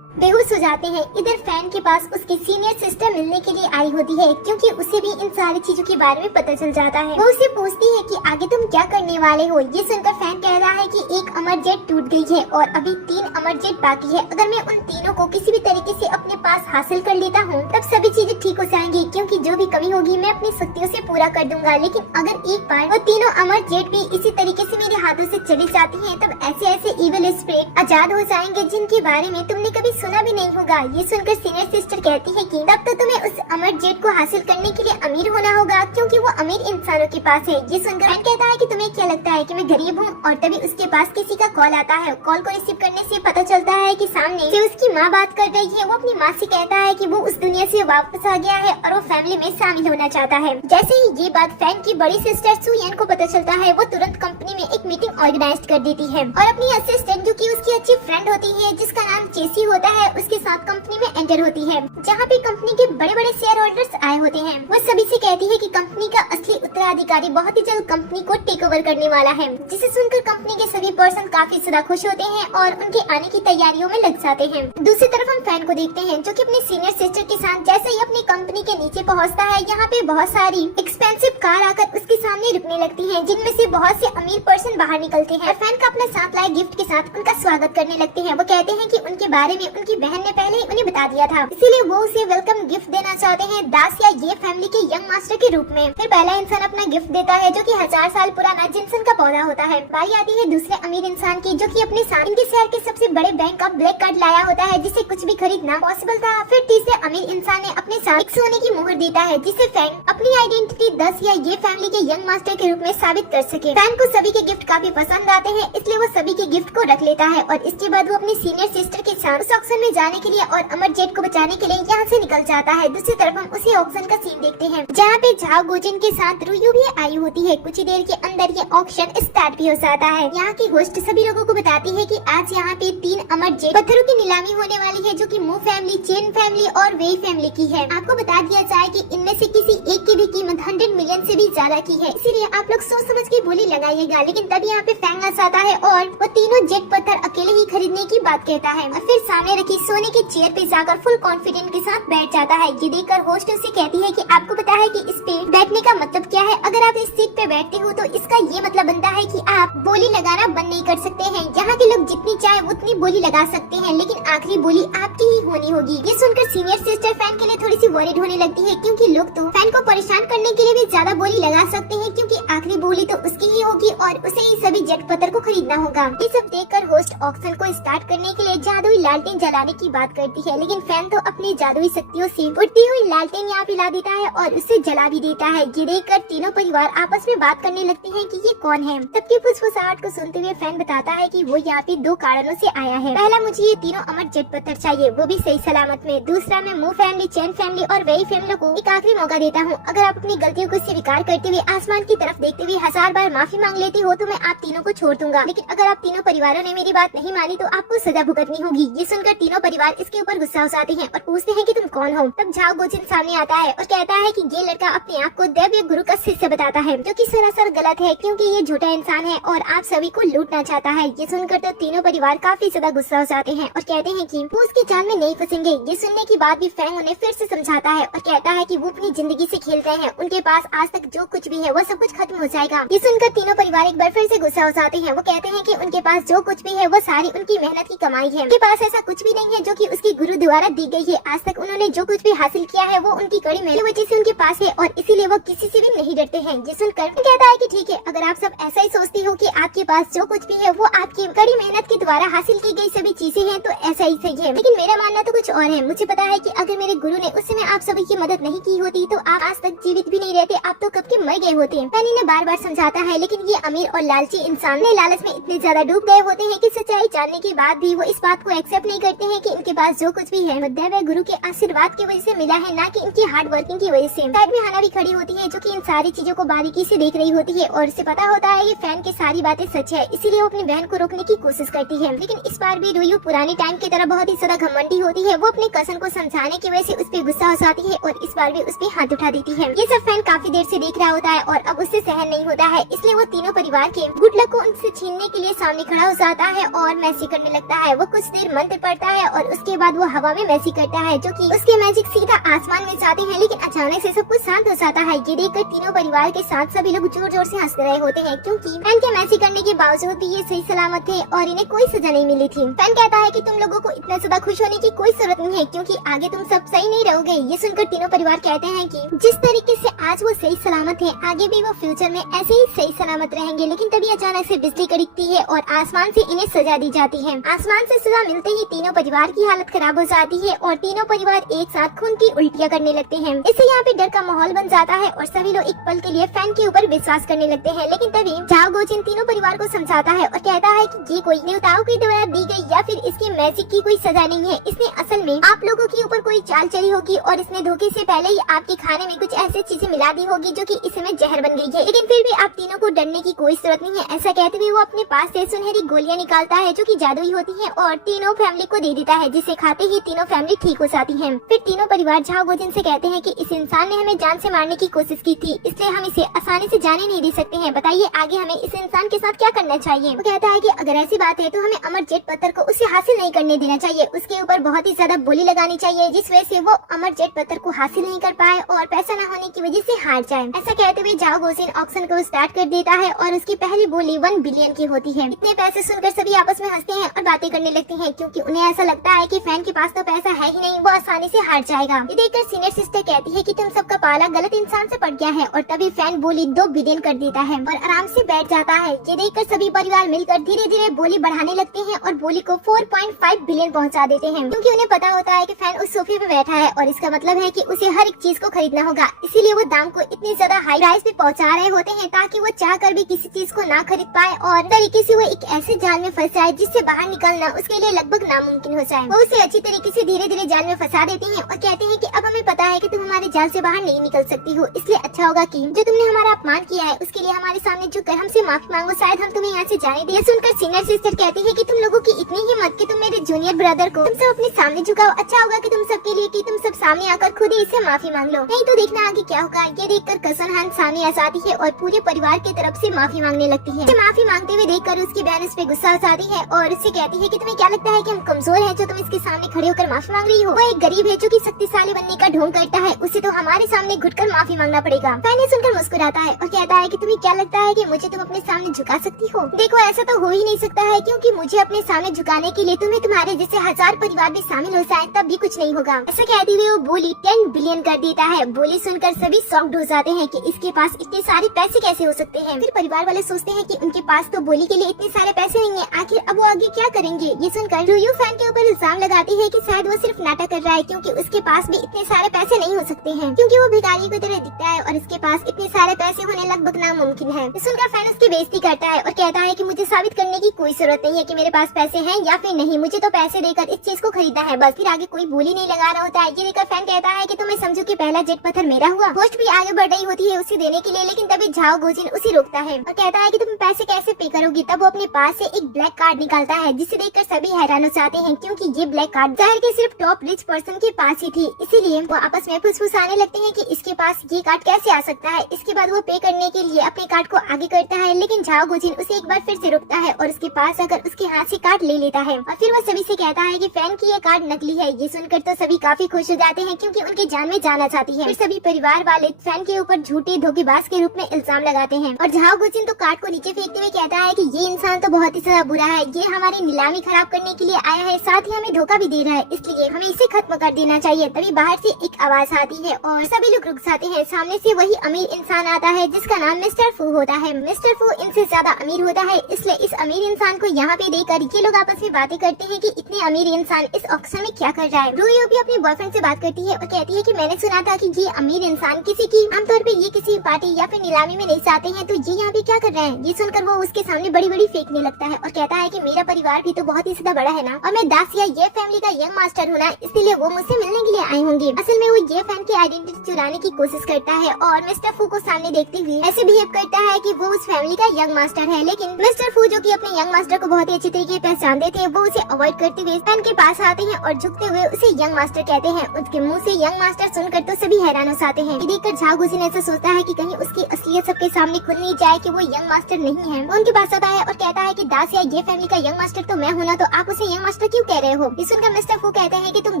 बेहोश हो जाते हैं। इधर फैन के पास उसकी सीनियर सिस्टर मिलने के लिए आई होती है, क्योंकि उसे भी इन सारी चीजों के बारे में पता चल जाता है। वो उसे पूछती है कि आगे तुम क्या करने वाले हो। ये सुनकर फैन कह रहा है कि एक अमर जेट टूट गई है और अभी 3 अमर जेट बाकी है। अगर मैं उन तीनों को किसी भी तरीके से अपने पास हासिल कर लेता हूँ तब सभी चीजें ठीक हो जाएंगी, क्योंकि जो भी कमी होगी मैं अपनी शक्तियों से पूरा कर दूंगा। लेकिन अगर एक बार वो तीनों अमर जेट भी इसी तरीके से मेरे हाथों से चली जाती है तब ऐसे ऐसे इविल स्पिरिट आजाद हो जाएंगे जिनके बारे में तुमने कभी सुना भी नहीं होगा। ये सुनकर सीनियर सिस्टर कहती है कि तब तो तुम्हें उस अमर जेट को हासिल करने के लिए अमीर होना होगा, क्योंकि वो अमीर इंसानों के पास है। ये सुनकर फैन कहता है कि तुम्हें क्या लगता है कि मैं गरीब हूँ। और तभी उसके पास किसी का कॉल आता है। कॉल को रिसीव करने से पता चलता है कि सामने से उसकी माँ बात कर रही है। वो अपनी माँ से कहता है कि वो उस दुनिया से वापस आ गया है और वो फैमिली में शामिल होना चाहता है। जैसे ही ये बात फैन की बड़ी सिस्टर सुयन को पता चलता है, वो तुरंत कंपनी में एक मीटिंग ऑर्गेनाइज कर देती है और अपनी असिस्टेंट, जो कि उसकी अच्छी फ्रेंड होती है जिसका नाम जेसी होता है, उसके साथ कंपनी में एंटर होती है, जहाँ पे कंपनी के बड़े बड़े शेयर होल्डर्स आए होते हैं। वो सभी से कहती है कि कंपनी का असली उत्तराधिकारी बहुत ही जल्द कंपनी को टेक ओवर करने वाला है, जिसे सुनकर कंपनी के सभी पर्सन काफी ज्यादा खुश होते हैं और उनके आने की तैयारियों में लग जाते हैं। दूसरी तरफ हम फैन को देखते हैं, जो कि अपनी सीनियर सिस्टर के साथ जैसे ही अपनी कंपनी के नीचे पहुँचता है, यहाँ पे बहुत सारी एक्सपेंसिव कार आकर उसके सामने रुकने लगती है, जिनमें से बहुत से अमीर पर्सन बाहर निकलते हैं और फैन का अपने साथ लाए गिफ्ट के साथ उनका स्वागत करने लगते हैं। वो कहते हैं कि उनके बारे में उनकी बहन ने पहले ही उन्हें बता दिया था, इसीलिए वो उसे वेलकम गिफ्ट देना चाहते हैं दास या ये फैमिली के यंग मास्टर के रूप में। फिर पहला इंसान अपना गिफ्ट देता है, जो कि 1000 साल पुराना जिनसन का पौधा होता है। बारी आती है दूसरे अमीर इंसान की, जो कि अपने साथ इनके शहर के सबसे बड़े बैंक का ब्लैक कार्ड लाया होता है, जिससे कुछ भी खरीदना पॉसिबल था। फिर तीसरे अमीर इंसान ने अपने साथ एक सोने की मोहर देता है, जिससे फैन अपनी आइडेंटिटी 10 या ये फैमिली के यंग मास्टर के रूप में साबित कर सके। फैन को सभी के गिफ्ट काफी पसंद आते हैं, इसलिए वो सभी के गिफ्ट को रख लेता है और इसके बाद वो अपनी सीनियर सिस्टर के साथ उस ऑक्शन में जाने के लिए और अमर जेट को बचाने के लिए यहाँ से निकल जाता है। दूसरी तरफ हम उसी ऑक्शन का सीन देखते हैं, जहाँ पे झाओ गोजिन के साथ रुयू भी आई होती है। कुछ ही देर के अंदर ये ऑक्शन स्टार्ट भी हो जाता है। यहाँ की होस्ट सभी लोगों को बताती है कि आज यहाँ पे 3 अमर जेट पत्थरों की नीलामी होने वाली है, जो कि मू फैमिली, चेन फैमिली और वेई फैमिली की है। आपको बता दिया जाए कि इनमें से किसी एक की भी कीमत 100 मिलियन से भी ज्यादा की है, इसीलिए आप लोग सोच समझ के बोली लगाइएगा। लेकिन तब यहाँ पे फैंग आ जाता है और वो तीनों जेट पत्थर अकेले ही खरीदने की बात कहता है और फिर सामने रखी सोने की चेयर पे जाकर फुल कॉन्फिडेंट के साथ बैठ जाता है। ये देखकर होस्ट उससे कहती है कि आपको पता है कि इस पे बैठने का मतलब क्या है। अगर आप इस सीट पे बैठते हो तो इसका ये मतलब बनता है कि आप बोली लगाना बंद नहीं कर सकते हैं। यहाँ के लोग जितनी चाहे उतनी बोली लगा सकते हैं, लेकिन आखिरी बोली आपकी ही होनी होगी। ये सुनकर सीनियर सिस्टर फैन के लिए थोड़ी सी वरीड होने लगती है, क्योंकि लोग तो फैन को परेशान करने के लिए भी ज्यादा बोली लगा सकते हैं, क्योंकि आखिरी बोली तो उसकी ही होगी और उसे ही सभी जेट पत्थर को खरीदना होगा। ये सब देखकर होस्ट ऑक्शन को स्टार्ट करने के लिए जादुई लालटेन जलाने की बात करती है, लेकिन फैन तो अपनी जादुई शक्तियों से उड़ती हुई लालटेन यहाँ पिला देता है और उसे जला भी देता है। ये देखकर तीनों परिवार आपस में बात करने लगते हैं कि ये कौन है। तबकी फुसफुसाहट को सुनते हुए फैन बताता है कि वो यहाँ पे 2 कारणों से आया है। पहला, मुझे ये तीनों अमर जेट पत्थर चाहिए, वो भी सही सलामत में। दूसरा, मैं मू फैमिली, चैन फैमिली और वेई फैमिली को एक आखिरी मौका देता हूँ। अगर आप अपनी गलतियों को स्वीकार करते हुए आसमान की तरफ देखते हुए 1000 बार माफी मांग लेते हो तो मैं आप तीनों को छोड़ दूंगा, लेकिन अगर आप तीनों परिवारों ने मेरी बात नहीं मानी तो आपको सजा भुगतनी होगी। ये सुनकर तीनों परिवार इसके ऊपर गुस्सा हो जाते हैं और पूछते हैं कि तुम कौन हो। तब झाओ गोजिन सामने आता है और कहता है कि ये लड़का अपने आप को देव या गुरु का शिष्य बताता है, जो कि सरासर गलत है, क्योंकि ये झूठा इंसान है और आप सभी को लूटना चाहता है। ये सुनकर तो तीनों परिवार काफी ज्यादा गुस्सा हो जाते हैं और कहते हैं कि वो उसकी चाल में नहीं फंसेंगे। ये सुनने की बात भी फैंग उन्हें फिर से समझाता है और कहता है कि वो अपनी जिंदगी से खेल रहे हैं, उनके पास आज तक जो कुछ भी है वो सब कुछ खत्म हो जाएगा। ये सुनकर तीनों परिवार एक बार फिर से गुस्सा हो जाते हैं। वो कहते हैं कि उनके पास जो कुछ भी है वो सारी उनकी मेहनत की कमाई है, उनके पास ऐसा कुछ भी नहीं है जो कि उसके गुरु द्वारा दी गई है। आज तक उन्होंने जो कुछ भी हासिल किया है वो उनकी कड़ी मेहनत की वजह से उनके पास है और इसीलिए वो किसी से भी नहीं डरते हैं। ये सुनकर कहता है कि ठीक है, अगर आप सब ऐसा ही सोचती हो कि आपके पास जो कुछ भी है वो आपकी कड़ी मेहनत के द्वारा हासिल की गई सभी चीजें हैं तो ऐसा ही सही है, लेकिन मेरा मानना तो कुछ और है। मुझे पता है कि अगर मेरे गुरु ने उस समय आप सभी की मदद नहीं की होती तो आप आज तक जीवित भी नहीं रहते, आप तो कब के मर गए होते। फैन इन्हें बार बार समझाता है, लेकिन ये अमीर और लालची इंसान ने लालच में इतने ज्यादा डूब गए होते हैं कि सच्चाई जानने के बाद भी वो इस बात को एक्सेप्ट नहीं करते हैं कि इनके पास जो कुछ भी है दैव गुरु के आशीर्वाद की वजह से मिला है, ना कि इनकी हार्ड वर्किंग की वजह से। साइड में हाना भी खड़ी होती है जो कि इन सारी चीजों को बारीकी से देख रही होती है और उसे पता होता है ये फैन की सारी बातें सच है, इसीलिए वो अपनी बहन को रोकने की कोशिश करती है। लेकिन इस बार भी रुयू पुरानी टाइम की तरह बहुत ही ज्यादा घमंडी होती है। वो अपने कसन को समझाने की वजह से उस पर गुस्सा हो जाती है और इस बार भी उस पर हाथ उठा देती है। ये सब फैन काफी देर से देख रहा होता है और अब उससे सहन नहीं होता है, इसलिए वो तीनों परिवार के गुड लक को उनसे छीनने के लिए सामने खड़ा हो जाता है और मैसी करने लगता है। वो कुछ देर मंत्र पढ़ता है और उसके बाद वो हवा में मैसी करता है जो कि उसके मैजिक सीधा आसमान में जाते हैं, लेकिन अचानक से सब कुछ शांत हो जाता है। ये देखकर तीनों परिवार के साथ सभी लोग जोर जोर से हंस रहे होते हैं क्योंकि फैन के मैसी करने के बावजूद भी ये सही सलामत थे और इन्हें कोई सजा नहीं मिली थी। फैन कहता है कि तुम लोगों को इतना ज्यादा खुश होने की कोई जरूरत नहीं है क्योंकि आगे तुम सब सही नहीं रहोगे। ये सुनकर तीनों परिवार कहते हैं कि जिस तरीके से आज वो सही सलामत है आगे भी वो फ्यूचर में ऐसे ही सही सलामत रहेंगे। लेकिन तभी अचानक से बिजली कड़कती है और आसमान से इन्हें सजा दी जाती है। आसमान से सजा मिलते ही तीनों परिवार की हालत खराब हो जाती है और तीनों परिवार एक साथ खून की उल्टियाँ करने लगते हैं। इससे यहाँ पे डर का माहौल बन जाता है और सभी लोग एक पल के लिए फैन के ऊपर विश्वास करने लगते हैं। लेकिन तभी झाओ गोजिन तीनों परिवार को समझाता है और कहता है कि ये कोई देवताओं के द्वारा दी गई या फिर इसके मैजिक की कोई सजा नहीं है। इसने असल में आप लोगों के ऊपर कोई चाल चली होगी और इसने धोखे से पहले ही आपके खाने में कुछ ऐसी चीजें मिला दी होगी जो कि इस समय जहर बन गई है। लेकिन फिर भी आप तीनों को डरने की कोई जरूरत नहीं है। ऐसा कहते हुए वो अपने पास से सुनहरी गोलियां निकालता है जो कि जादुई होती हैं और तीनों फैमिली को दे देता है, जिसे खाते ही तीनों फैमिली ठीक हो जाती है। फिर तीनों परिवार झाओ गोजिन से कहते हैं कि इस इंसान ने हमें जान से मारने की कोशिश की थी, इसलिए हम इसे आसानी से जाने नहीं दे सकते हैं। बताइए आगे हमें इस इंसान के साथ क्या करना चाहिए। वो कहता है कि अगर ऐसी बात है तो हमें अमर जेट पत्थर को उसे हासिल नहीं करने देना चाहिए, उसके ऊपर बहुत ही ज्यादा बोली लगानी चाहिए जिस वजह से वो अमर जेट पत्थर को हासिल नहीं कर पाए और पैसा न होने की वजह से हार जाए। ऐसा कहते हुए झाओ गोजिन ऑक्शन को स्टार्ट कर देता है और उसकी पहली बोली 1 बिलियन की होती है। इतने पैसे सुनकर सभी आपस में हंसते हैं और बातें करने लगते हैं क्योंकि उन्हें ऐसा लगता है कि फैन के पास तो पैसा है ही नहीं, वो आसानी से हार जाएगा। ये देखकर सीनियर सिस्टर कहती है कि तुम सबका पाला गलत इंसान से पड़ गया है और तभी फैन बोली 2 बिलियन कर देता है और आराम से बैठ जाता है। ये देखकर सभी परिवार मिलकर धीरे धीरे बोली बढ़ाने लगते हैं और बोली को 4.5 बिलियन पहुंचा देते हैं क्योंकि उन्हें पता होता है कि फैन उस सोफे पे बैठा है और इसका मतलब है कि उसे हर एक चीज को खरीदना होगा, इसीलिए वो दाम को इतनी ज्यादा हाई प्राइस पे पहुंचा रहे होते हैं ताकि वो चाह कर भी किसी चीज को ना खरीद पाए और तरीके से वो एक ऐसे जाल में फंस जाए जिससे बाहर निकलना उसके लिए लगभग नामुमकिन हो जाए। वो उसे अच्छी तरीके से धीरे धीरे जाल में फंसा देते हैं और कहते हैं कि अब हमें पता है कि तुम हमारे जाल से बाहर नहीं निकल सकती हो, इसलिए अच्छा होगा कि जो तुमने हमारा अपमान किया है उसके लिए हमारे सामने झुककर हमसे माफी मांगो, शायद हम तुम्हें यहाँ से जाने दें। सुनकर सीनियर सिस्टर कहती है कि तुम लोगों की इतनी हिम्मत कि तुम मेरे जूनियर ब्रदर को तुम सब अपने सामने झुकाओ, अच्छा होगा कि तुम सबके लिए कि तुम सब सामने आकर खुद ही इससे माफी मांग लो, नहीं तो देखना आगे क्या होगा। ये देखकर कसन हान सामने आ जाती है और पूरे परिवार की तरफ से माफी मांगने लगती है। माफी मांगते हुए देखकर उसकी बहन उस पे गुस्सा हो जाती है और उससे कहती है कि तुम्हें क्या लगता है कि हम कमजोर हैं जो तुम इसके सामने खड़े होकर माफी मांग रही हो। वो एक गरीब है जो कि शक्तिशाली बनने का ढोंग करता है, उसे तो हमारे सामने घुटकर माफी मांगना पड़ेगा। फैन सुनकर मुस्कुराता है और कहता है कि तुम्हें क्या लगता है कि मुझे तुम अपने सामने झुका सकती हो। देखो ऐसा तो हो ही नहीं सकता है क्योंकि मुझे अपने सामने झुकाने के लिए तुम्हें तुम्हारे जैसे 1000 परिवार भी शामिल हो जाए तब भी कुछ नहीं होगा। ऐसा कहते हुए वो बोली 10 बिलियन कर देता है। बोली सुनकर सभी शॉक्ड हो जाते हैं कि इसके पास इतने सारे पैसे कैसे हो सकते हैं। फिर परिवार वाले सोचते हैं कि उनके पास तो बोली के लिए इतने सारे पैसे नहीं है, आखिर अब वो आगे क्या करेंगे। ये सुनकर रुयू फैन के ऊपर इल्जाम लगाती है कि शायद वो सिर्फ नाटक कर रहा है क्योंकि उसके पास भी इतने सारे पैसे नहीं हो सकते हैं क्योंकि वो भिखारी की तरह दिखता है और इसके पास इतने सारे पैसे होने लगभग नामुमकिन है। सुनकर फैन उसकी बेइज्जती करता है और कहता है कि मुझे साबित करने की कोई जरूरत नहीं है कि मेरे पास पैसे हैं या फिर नहीं, मुझे तो पैसे देकर इस चीज को खरीदना है बस। फिर आगे कोई बोली नहीं लगा रहा होता है। ये देखकर फैन कहता है कि तुम्हें समझो कि पहला जेट पत्थर मेरा हुआ। होस्ट भी आगे बढ़ रही होती है उसे देने के लिए, लेकिन तभी झाओ गोजिन उसे रोकता है और कहता है कि तुम पैसे कैसे पे करोगी। तब वो अपने पास से एक ब्लैक कार्ड निकालता है जिसे देखकर सभी हैरान हो जाते हैं क्योंकि ये ब्लैक कार्ड जाहिर के सिर्फ टॉप रिच पर्सन के पास ही थी, इसीलिए वो आपस में फुसफुसाने लगते हैं कि इसके पास ये कार्ड कैसे आ सकता है। इसके बाद वो पे करने के लिए अपने कार्ड को आगे करता है, लेकिन झाओ गुजिन उसे एक बार फिर से रोकता है और उसके पास आकर उसके हाथ से कार्ड ले लेता है और फिर वो सभी से कहता है कि फैन की ये कार्ड नकली है। ये सुनकर तो सभी काफी खुश हो जाते हैं क्योंकि उनकी जान में जाना चाहती है। फिर सभी परिवार वाले फैन के ऊपर झूठे धोखेबाज के रूप में इल्जाम लगाते हैं और झाओ गुजिन तो कार्ड को नीचे फेंकते हुए कहता है कि ये इंसान तो बहुत ही ज्यादा बुरा है, ये हमारी नीलामी खराब करने के लिए आया है, साथ ही हमें धोखा भी दे रहा है, इसलिए हमें इसे खत्म कर देना चाहिए। तभी बाहर से एक आवाज आती है और सभी लोग रुक जाते हैं। सामने से वही अमीर इंसान आता है जिसका नाम मिस्टर फू होता है। मिस्टर फू इनसे ज्यादा अमीर होता है, इसलिए इस अमीर इंसान को यहाँ पे देखकर ये लोग आपस में बातें करते हैं कि इतने अमीर इंसान इस ऑक्शन में क्या कर रहा है। रूयो भी अपने बॉयफ्रेंड से बात करती है और कहती है कि मैंने सुना था कि ये अमीर इंसान किसी की आमतौर पे ये किसी पार्टी या फिर नीलामी में नहीं जाते हैं, तो ये यहाँ पे क्या कर रहे हैं। ये सुनकर वो उसके सामने बड़ी बड़ी फेंकने लगता है और कहता है कि मेरा परिवार भी तो बहुत ही ज्यादा बड़ा है ना, और मैं दास या ये फैमिली का यंग मास्टर हूँ ना, इसलिए वो मुझसे मिलने के लिए आए होंगे। असल में वो ये फैन की आइडेंटिटी चुराने की कोशिश करता है और मिस्टर फू को सामने देखते हुए ऐसे बिहेव करता है कि वो उस फैमिली का यंग मास्टर है। लेकिन मिस्टर फू जो कि अपने यंग मास्टर को बहुत ही अच्छी तरीके पहचानते थे, वो उसे अवॉइड करते हुए फैन के पास आते हैं और झुकते हुए उसे यंग मास्टर कहते हैं। उसके मुंह से यंग मास्टर सुनकर तो सभी हैरान हो जाते हैं। देखकर झाओ गुजिन ऐसा सोचता है कि कहीं उसकी असलियत सबके सामने खुल नहीं जाए कि वो यंग मास्टर नहीं है। वो उनके पास आता है और कहता है कि दास या ये फैमिली का यंग मास्टर तो मैं हूं ना, तो आप उसे यंग मास्टर क्यों कह रहे हो। ये सुनकर मिस्टर फू कहते हैं कि तुम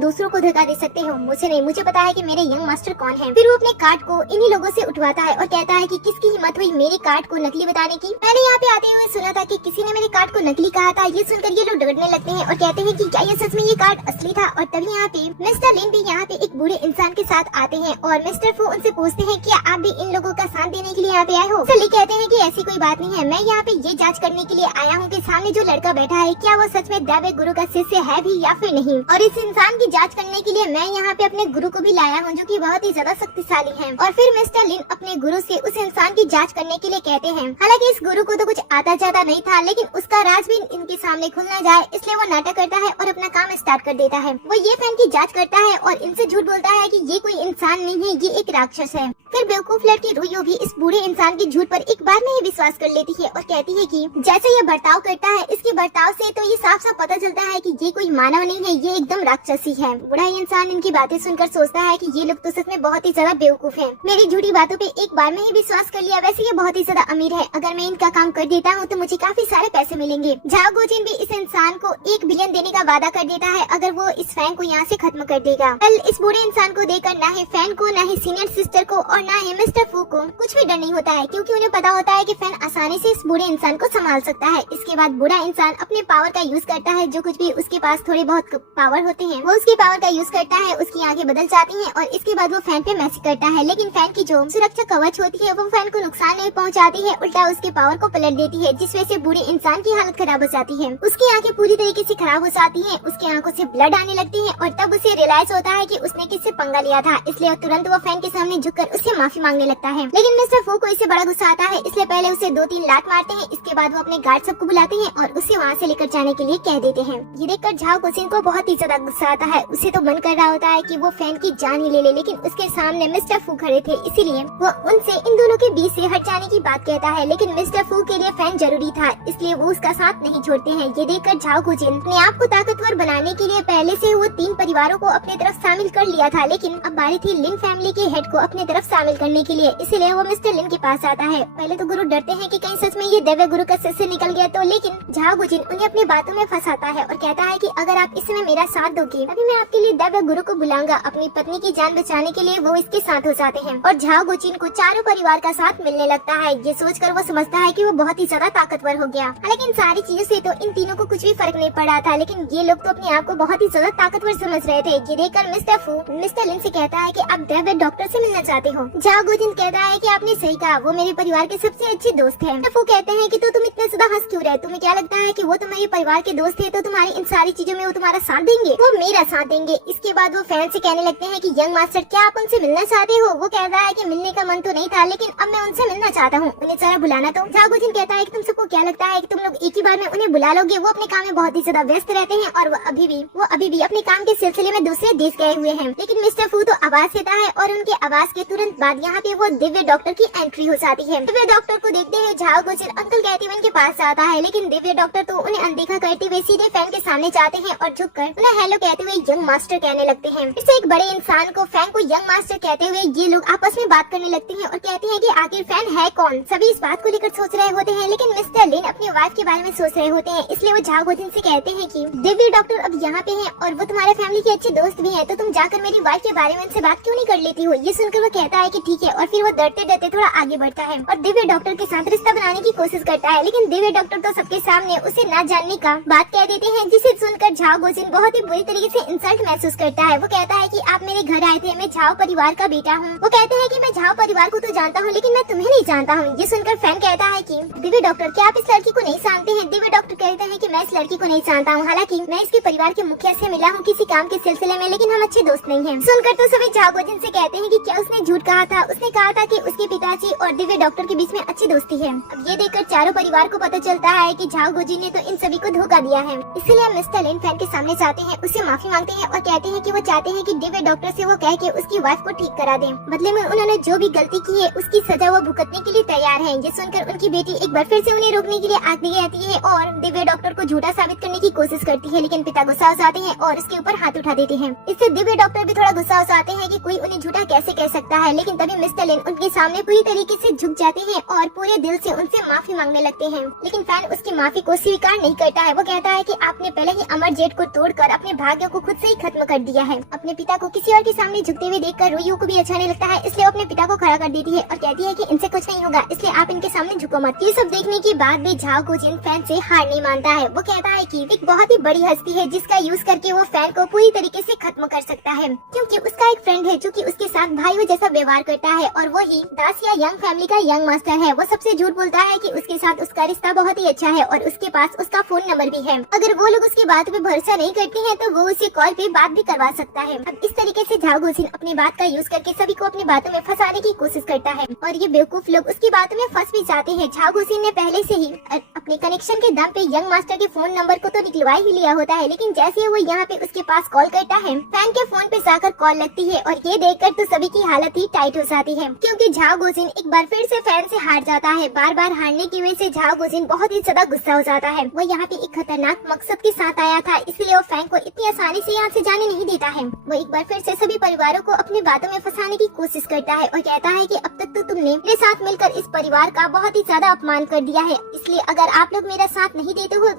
दूसरों को धोखा दे सकते हो, मुझे नहीं, मुझे पता है कि मेरे यंग मास्टर कौन है। फिर वो अपने कार्ड को इन्हीं लोगों से उठवाता है और कहता है कि किसकी हिम्मत हुई मेरे कार्ड को नकली बताने की। मैंने यहाँ पे आते हुए सुना था कि किसी ने मेरे कार्ड को नकली कहा था। ये सुनकर ये लोग डरने लगते हैं और कहते हैं कि क्या ये सच में ये कार्ड असली था। और तभी यहाँ पे मिस्टर लिन भी यहाँ पे एक बूढ़े इंसान के साथ आते हैं और मिस्टर फू उनसे पूछते हैं क्या आप भी इन लोगों का साथ देने के लिए यहाँ पे आए हो। सली कहते हैं कि ऐसी कोई बात नहीं है, मैं यहाँ पे ये जांच करने के लिए आया हूँ कि सामने जो लड़का बैठा है क्या वो सच में दैवे गुरु का शिष्य है भी या फिर नहीं। और इस इंसान की जांच करने के लिए मैं यहाँ पे अपने गुरु को भी लाया हूँ जो कि बहुत ही ज्यादा शक्तिशाली है। और फिर मिस्टर लिन अपने गुरु से उस इंसान की जांच करने के लिए कहते हैं। हालांकि इस गुरु को तो कुछ आता जाता नहीं था, लेकिन उसका राज भी इनके सामने खुल ना जाए इसलिए वो नाटक करता है और अपना काम स्टार्ट कर देता है। वो ये फैन की जांच करता है और इनसे झूठ बोलता है कि ये कोई इंसान नहीं है, ये एक राक्षस है। फिर बेवकूफ लड़की रूयो भी इस बूढ़े इंसान की झूठ पर एक बार में ही विश्वास कर लेती है और कहती है कि जैसे ये बर्ताव करता है, इसके बर्ताव से तो ये साफ साफ पता चलता है कि ये कोई मानव नहीं है, ये एकदम राक्षसी है। बूढ़ा इंसान इनकी बातें सुनकर सोचता है कि ये लोग तो सच में बहुत ही ज्यादा बेवकूफ हैं। मेरी झूठी बातों पे एक बार में ही विश्वास कर लिया। वैसे ये बहुत ही ज्यादा अमीर है, अगर मैं इनका काम कर देता हूँ तो मुझे काफी सारे पैसे मिलेंगे। झाओ गुजिन भी इस इंसान को 1 बिलियन देने का वादा कर देता है अगर वो इस फैन को यहाँ से खत्म कर देगा। कल इस बूढ़े इंसान को देखकर ना ही फैन को, ना ही सीनियर सिस्टर को और ना ही मिस्टर फू को कुछ भी डर नहीं होता है, क्योंकि उन्हें पता होता है कि फैन आसानी से इस बूढ़े इंसान को संभाल सकता है। इसके बाद बूढ़ा इंसान अपने पावर का यूज करता है, जो कुछ भी उसके पास थोड़े बहुत पावर होते हैं वो उसकी पावर का यूज करता है। उसकी आंखें बदल जाती हैं और इसके बाद वो फैन पे मैसेज करता है, लेकिन फैन की जो सुरक्षा कवच होती है वो फैन को नुकसान नहीं पहुंचाती है, उल्टा उसके पावर को पलट देती है, जिस वजह से बूढ़े इंसान की हालत खराब हो जाती है। उसकी आंखें पूरी तरीके से खराब हो जाती हैं, उसकी आंखों से ब्लड आने लगती है और तब उसे रियलाइज होता है कि उसने किससे पंगा लिया था। इसलिए तुरंत वो फैन के सामने झुककर उससे माफी मांगने लगता है। लेकिन मिस्टर फू को इससे बड़ा गुस्सा आता है, इसलिए पहले उसे 2-3 लात मारते हैं। इसके बाद वो अपने गार्ड सबको बुलाते हैं और उसे वहाँ से लेकर जाने के लिए कह देते हैं। ये देखकर झाओ गुजिन को बहुत ही ज्यादा गुस्सा आता है। उसे तो मन कर रहा होता है कि वो फैन की जान ही ले ले, लेकिन उसके सामने मिस्टर फू खड़े थे, इसीलिए वो उनसे इन दोनों के बीच से हट जाने की बात कहता है। लेकिन मिस्टर फू के लिए फैन जरूरी था, इसलिए वो उसका साथ नहीं छोड़ते हैं। ये देखकर झाओ गुजिन अपने आप को ताकतवर बनाने के लिए पहले से वो 3 परिवारों को अपने तरफ शामिल कर लिया था, लेकिन अब बारी थी लिन फैमिली के हेड को अपने तरफ शामिल करने के लिए। इसीलिए वो मिस्टर लिन के पास आता है। पहले तो गुरु डरते हैं कि कहीं सच में ये दैव्य गुरु का शिष्य निकल गया तो, लेकिन झाओ गुजिन उन्हें अपनी बातों में फंसाता है और कहता है कि अगर आप इस समय मेरा साथ दोगे तभी मैं आपके लिए दैव्य गुरु को बुलाऊंगा। अपनी पत्नी की जान बचाने के लिए वो इसके साथ हो जाते हैं और झाओ गुजिन को चारों परिवार का साथ मिलने लगता है। ये सोचकर वो समझता है कि वो बहुत ही ज्यादा ताकतवर हो गया। हालांकि इन सारी चीजों से तो इन तीनों को कुछ भी फर्क नहीं पड़ा था, लेकिन ये लोग तो अपने आप को बहुत ही ज्यादा ताकतवर समझ रहे थे। ये देखकर मिस्टर फू मिस्टर लिन से कहता है कि आप दैव्य डॉक्टर से मिलना चाहते हो। झाओ गुजिन कहता है कि आपने सही कहा, वो मेरे परिवार के सबसे अच्छे दोस्त हैं। मिस्टर फू कहते हैं कि तो तुम इतने ज्यादा हंस क्यों रहे, तुम्हें क्या लगता है कि वो तुम्हारे परिवार के दोस्त थे तो तुम्हारी इन सारी चीजों में वो तुम्हारा साथ देंगे? वो मेरा साथ देंगे। इसके बाद वो फैन से कहने लगते हैं कि यंग मास्टर क्या आप उनसे मिलना चाहते हो? वो कहता है कि मिलने का मन तो नहीं था, लेकिन अब मैं उनसे मिलना चाहता हूँ, उन्हें जरा बुलाना। तो झाओ गुजिन कहता है कि तुम सबको क्या लगता है कि तुम लोग एक ही बार में उन्हें बुला लोगे? वो अपने काम में बहुत ही ज्यादा व्यस्त रहते हैं और वो अभी भी अपने काम के सिलसिले में दूसरे देश गए हुए हैं। लेकिन मिस्टर फू तो आवाज देता है और उनके आवाज के तुरंत बाद यहाँ पे वो दिव्य डॉक्टर की एंट्री हो जाती है। दिव्य डॉक्टर को देखते हुए झाओ गुजिन अंकल कहते हुए उनके पास आता है, लेकिन दिव्य डॉक्टर तो उन्हें अनदेखा करते हुए सीधे फैन के सामने जाते हैं और झुककर उन्हें हेलो कहते हुए यंग मास्टर कहने लगते हैं। इससे एक बड़े इंसान को फैन को यंग मास्टर कहते हुए ये लोग आपस में बात करने लगते हैं और कहते हैं कि आखिर फैन है कौन। सभी इस बात को लेकर सोच रहे होते हैं, लेकिन मिस्टर लिन अपनी वाइफ के बारे में सोच रहे होते हैं। इसलिए वो झाओ गुजिन से कहते हैं कि दिव्य डॉक्टर अब यहाँ पे हैं और वो तुम्हारे फैमिली के अच्छे दोस्त भी हैं, तो तुम जाकर मेरी वाइफ के बारे में उनसे बात क्यों नहीं कर लेती हो। ये सुनकर वो कहता है कि ठीक है, और फिर वो डरते डरते थोड़ा आगे बढ़ता है और दिव्य डॉक्टर के साथ रिश्ता बनाने की कोशिश करता है। लेकिन दिव्य डॉक्टर तो सबके सामने उसे ना जानने का बात कह देते हैं, जिसे सुनकर झाओ गुजिन बहुत ही बुरी तरीके से इंसल्ट महसूस करता है। वो कहता है कि आप मेरे घर आए थे, मैं झाओ परिवार का बेटा हूँ। वो कहते हैं कि मैं झाओ परिवार को तो जानता हूँ, लेकिन मैं तुम्हें नहीं जानता हूँ। ये सुनकर फैन कहता है कि दिव्य डॉक्टर क्या आप इस लड़की को नहीं जानते हैं। दिव्य डॉक्टर कहते हैं कि मैं इस लड़की को नहीं जानता हूँ, हालांकि मैं इसके परिवार के मुखिया से मिला हूँ किसी काम के सिलसिले में, लेकिन हम अच्छे दोस्त नहीं हैं। सुनकर तो सभी झाओ गुजिन से कहते हैं कि क्या उसने झूठ कहा था। उसने कहा था कि उसके पिताजी और दिव्य डॉक्टर के बीच में अच्छी दोस्ती है। अब ये देखकर चारों परिवार को पता चलता है कि झाओ गुजिन ने तो इन सभी को धोखा दिया है। इसलिए मिस्टर लिन फैन के सामने जाते हैं, उससे माफी मांगते हैं और कहते हैं कि वो चाहते हैं कि दिव्य डॉक्टर से वो कह के उसकी वाइफ को ठीक करा दें। बदले में उन्होंने जो भी गलती की है उसकी सजा वो भुगतने के लिए तैयार है। ये सुनकर उनकी बेटी एक बार फिर से उन्हें रोकने के लिए आगे आती है और दिव्य डॉक्टर को झूठा साबित करने की कोशिश करती है, लेकिन पिता गुस्सा हो जाते हैं और उसके ऊपर हाथ उठा देते हैं। इससे दिव्य डॉक्टर भी थोड़ा गुस्सा हो जाते हैं कि कोई उन्हें झूठा कैसे कह सकता है। लेकिन तभी मिस्टर लिन उनके सामने पूरी तरीके से झुक जाते हैं और पूरे दिल से उनसे माफी मांगने लगते हैं। लेकिन फैन उसकी माफी को स्वीकार नहीं करता है। वो कहता है कि आपने पहले ही अमर जेट को तोड़कर अपने भाग्य को खुद से ही खत्म कर दिया है। अपने पिता को किसी और के सामने झुकते हुए देखकर रोइयो को भी अच्छा नहीं लगता है, इसलिए वो अपने पिता को खड़ा कर देती है और कहती है कि इनसे कुछ नहीं होगा, इसलिए आप इनके सामने झुको मत। ये सब देखने के बाद भी झाओ गुजिन फैन से हार नहीं मानता है। वो कहता है कि एक बहुत ही बड़ी हस्ती है जिसका यूज करके वो फैन को पूरी तरीके से खत्म कर सकता है, क्योंकि उसका एक फ्रेंड है जो कि उसके साथ भाइयों जैसा व्यवहार करता है और वही दासिया यंग फैमिली का यंग मास्टर है। वो सबसे झूठ बोलता है कि उसके साथ उसका रिश्ता बहुत ही अच्छा है और उसके पास उसका फोन नंबर भी है। अगर वो लोग उसकी बात पे भरोसा नहीं करते हैं तो वो उसे कॉल पे बात भी करवा सकता है। अब इस तरीके से झाओ गुजिन अपनी बात का यूज करके सभी को अपनी बातों में फंसाने की कोशिश करता है और ये बेवकूफ लोग उसकी बातों में फंस भी जाते हैं। झाओ गुजिन ने पहले से ही अपने कनेक्शन के दम पे यंग मास्टर के फोन नंबर को तो निकलवा ही लिया होता है, लेकिन जैसे ही वो यहाँ पे उसके पास कॉल करता है, फैन के फोन पे जाकर कॉल लगती है और ये देखकर तो सभी की हालत ही टाइट हो जाती है, क्योंकि झाओ गुजिन एक बार फिर से फैन से हार जाता है। बार बार हारने की वजह से झाओ गुजिन बहुत ही ज्यादा गुस्सा हो जाता है। वो यहाँ पे एक खतरनाक मकसद के साथ आया था, इसलिए वो फैन को इतनी आसानी से यहाँ से जाने नहीं देता है। वो एक बार फिर से सभी परिवारों को अपनी बातों में फंसाने की कोशिश करता है और कहता है कि अब तक तो तुमने मेरे साथ मिलकर इस परिवार का बहुत ही ज्यादा अपमान कर दिया है, इसलिए अगर आप लोग मेरा साथ नहीं देते हो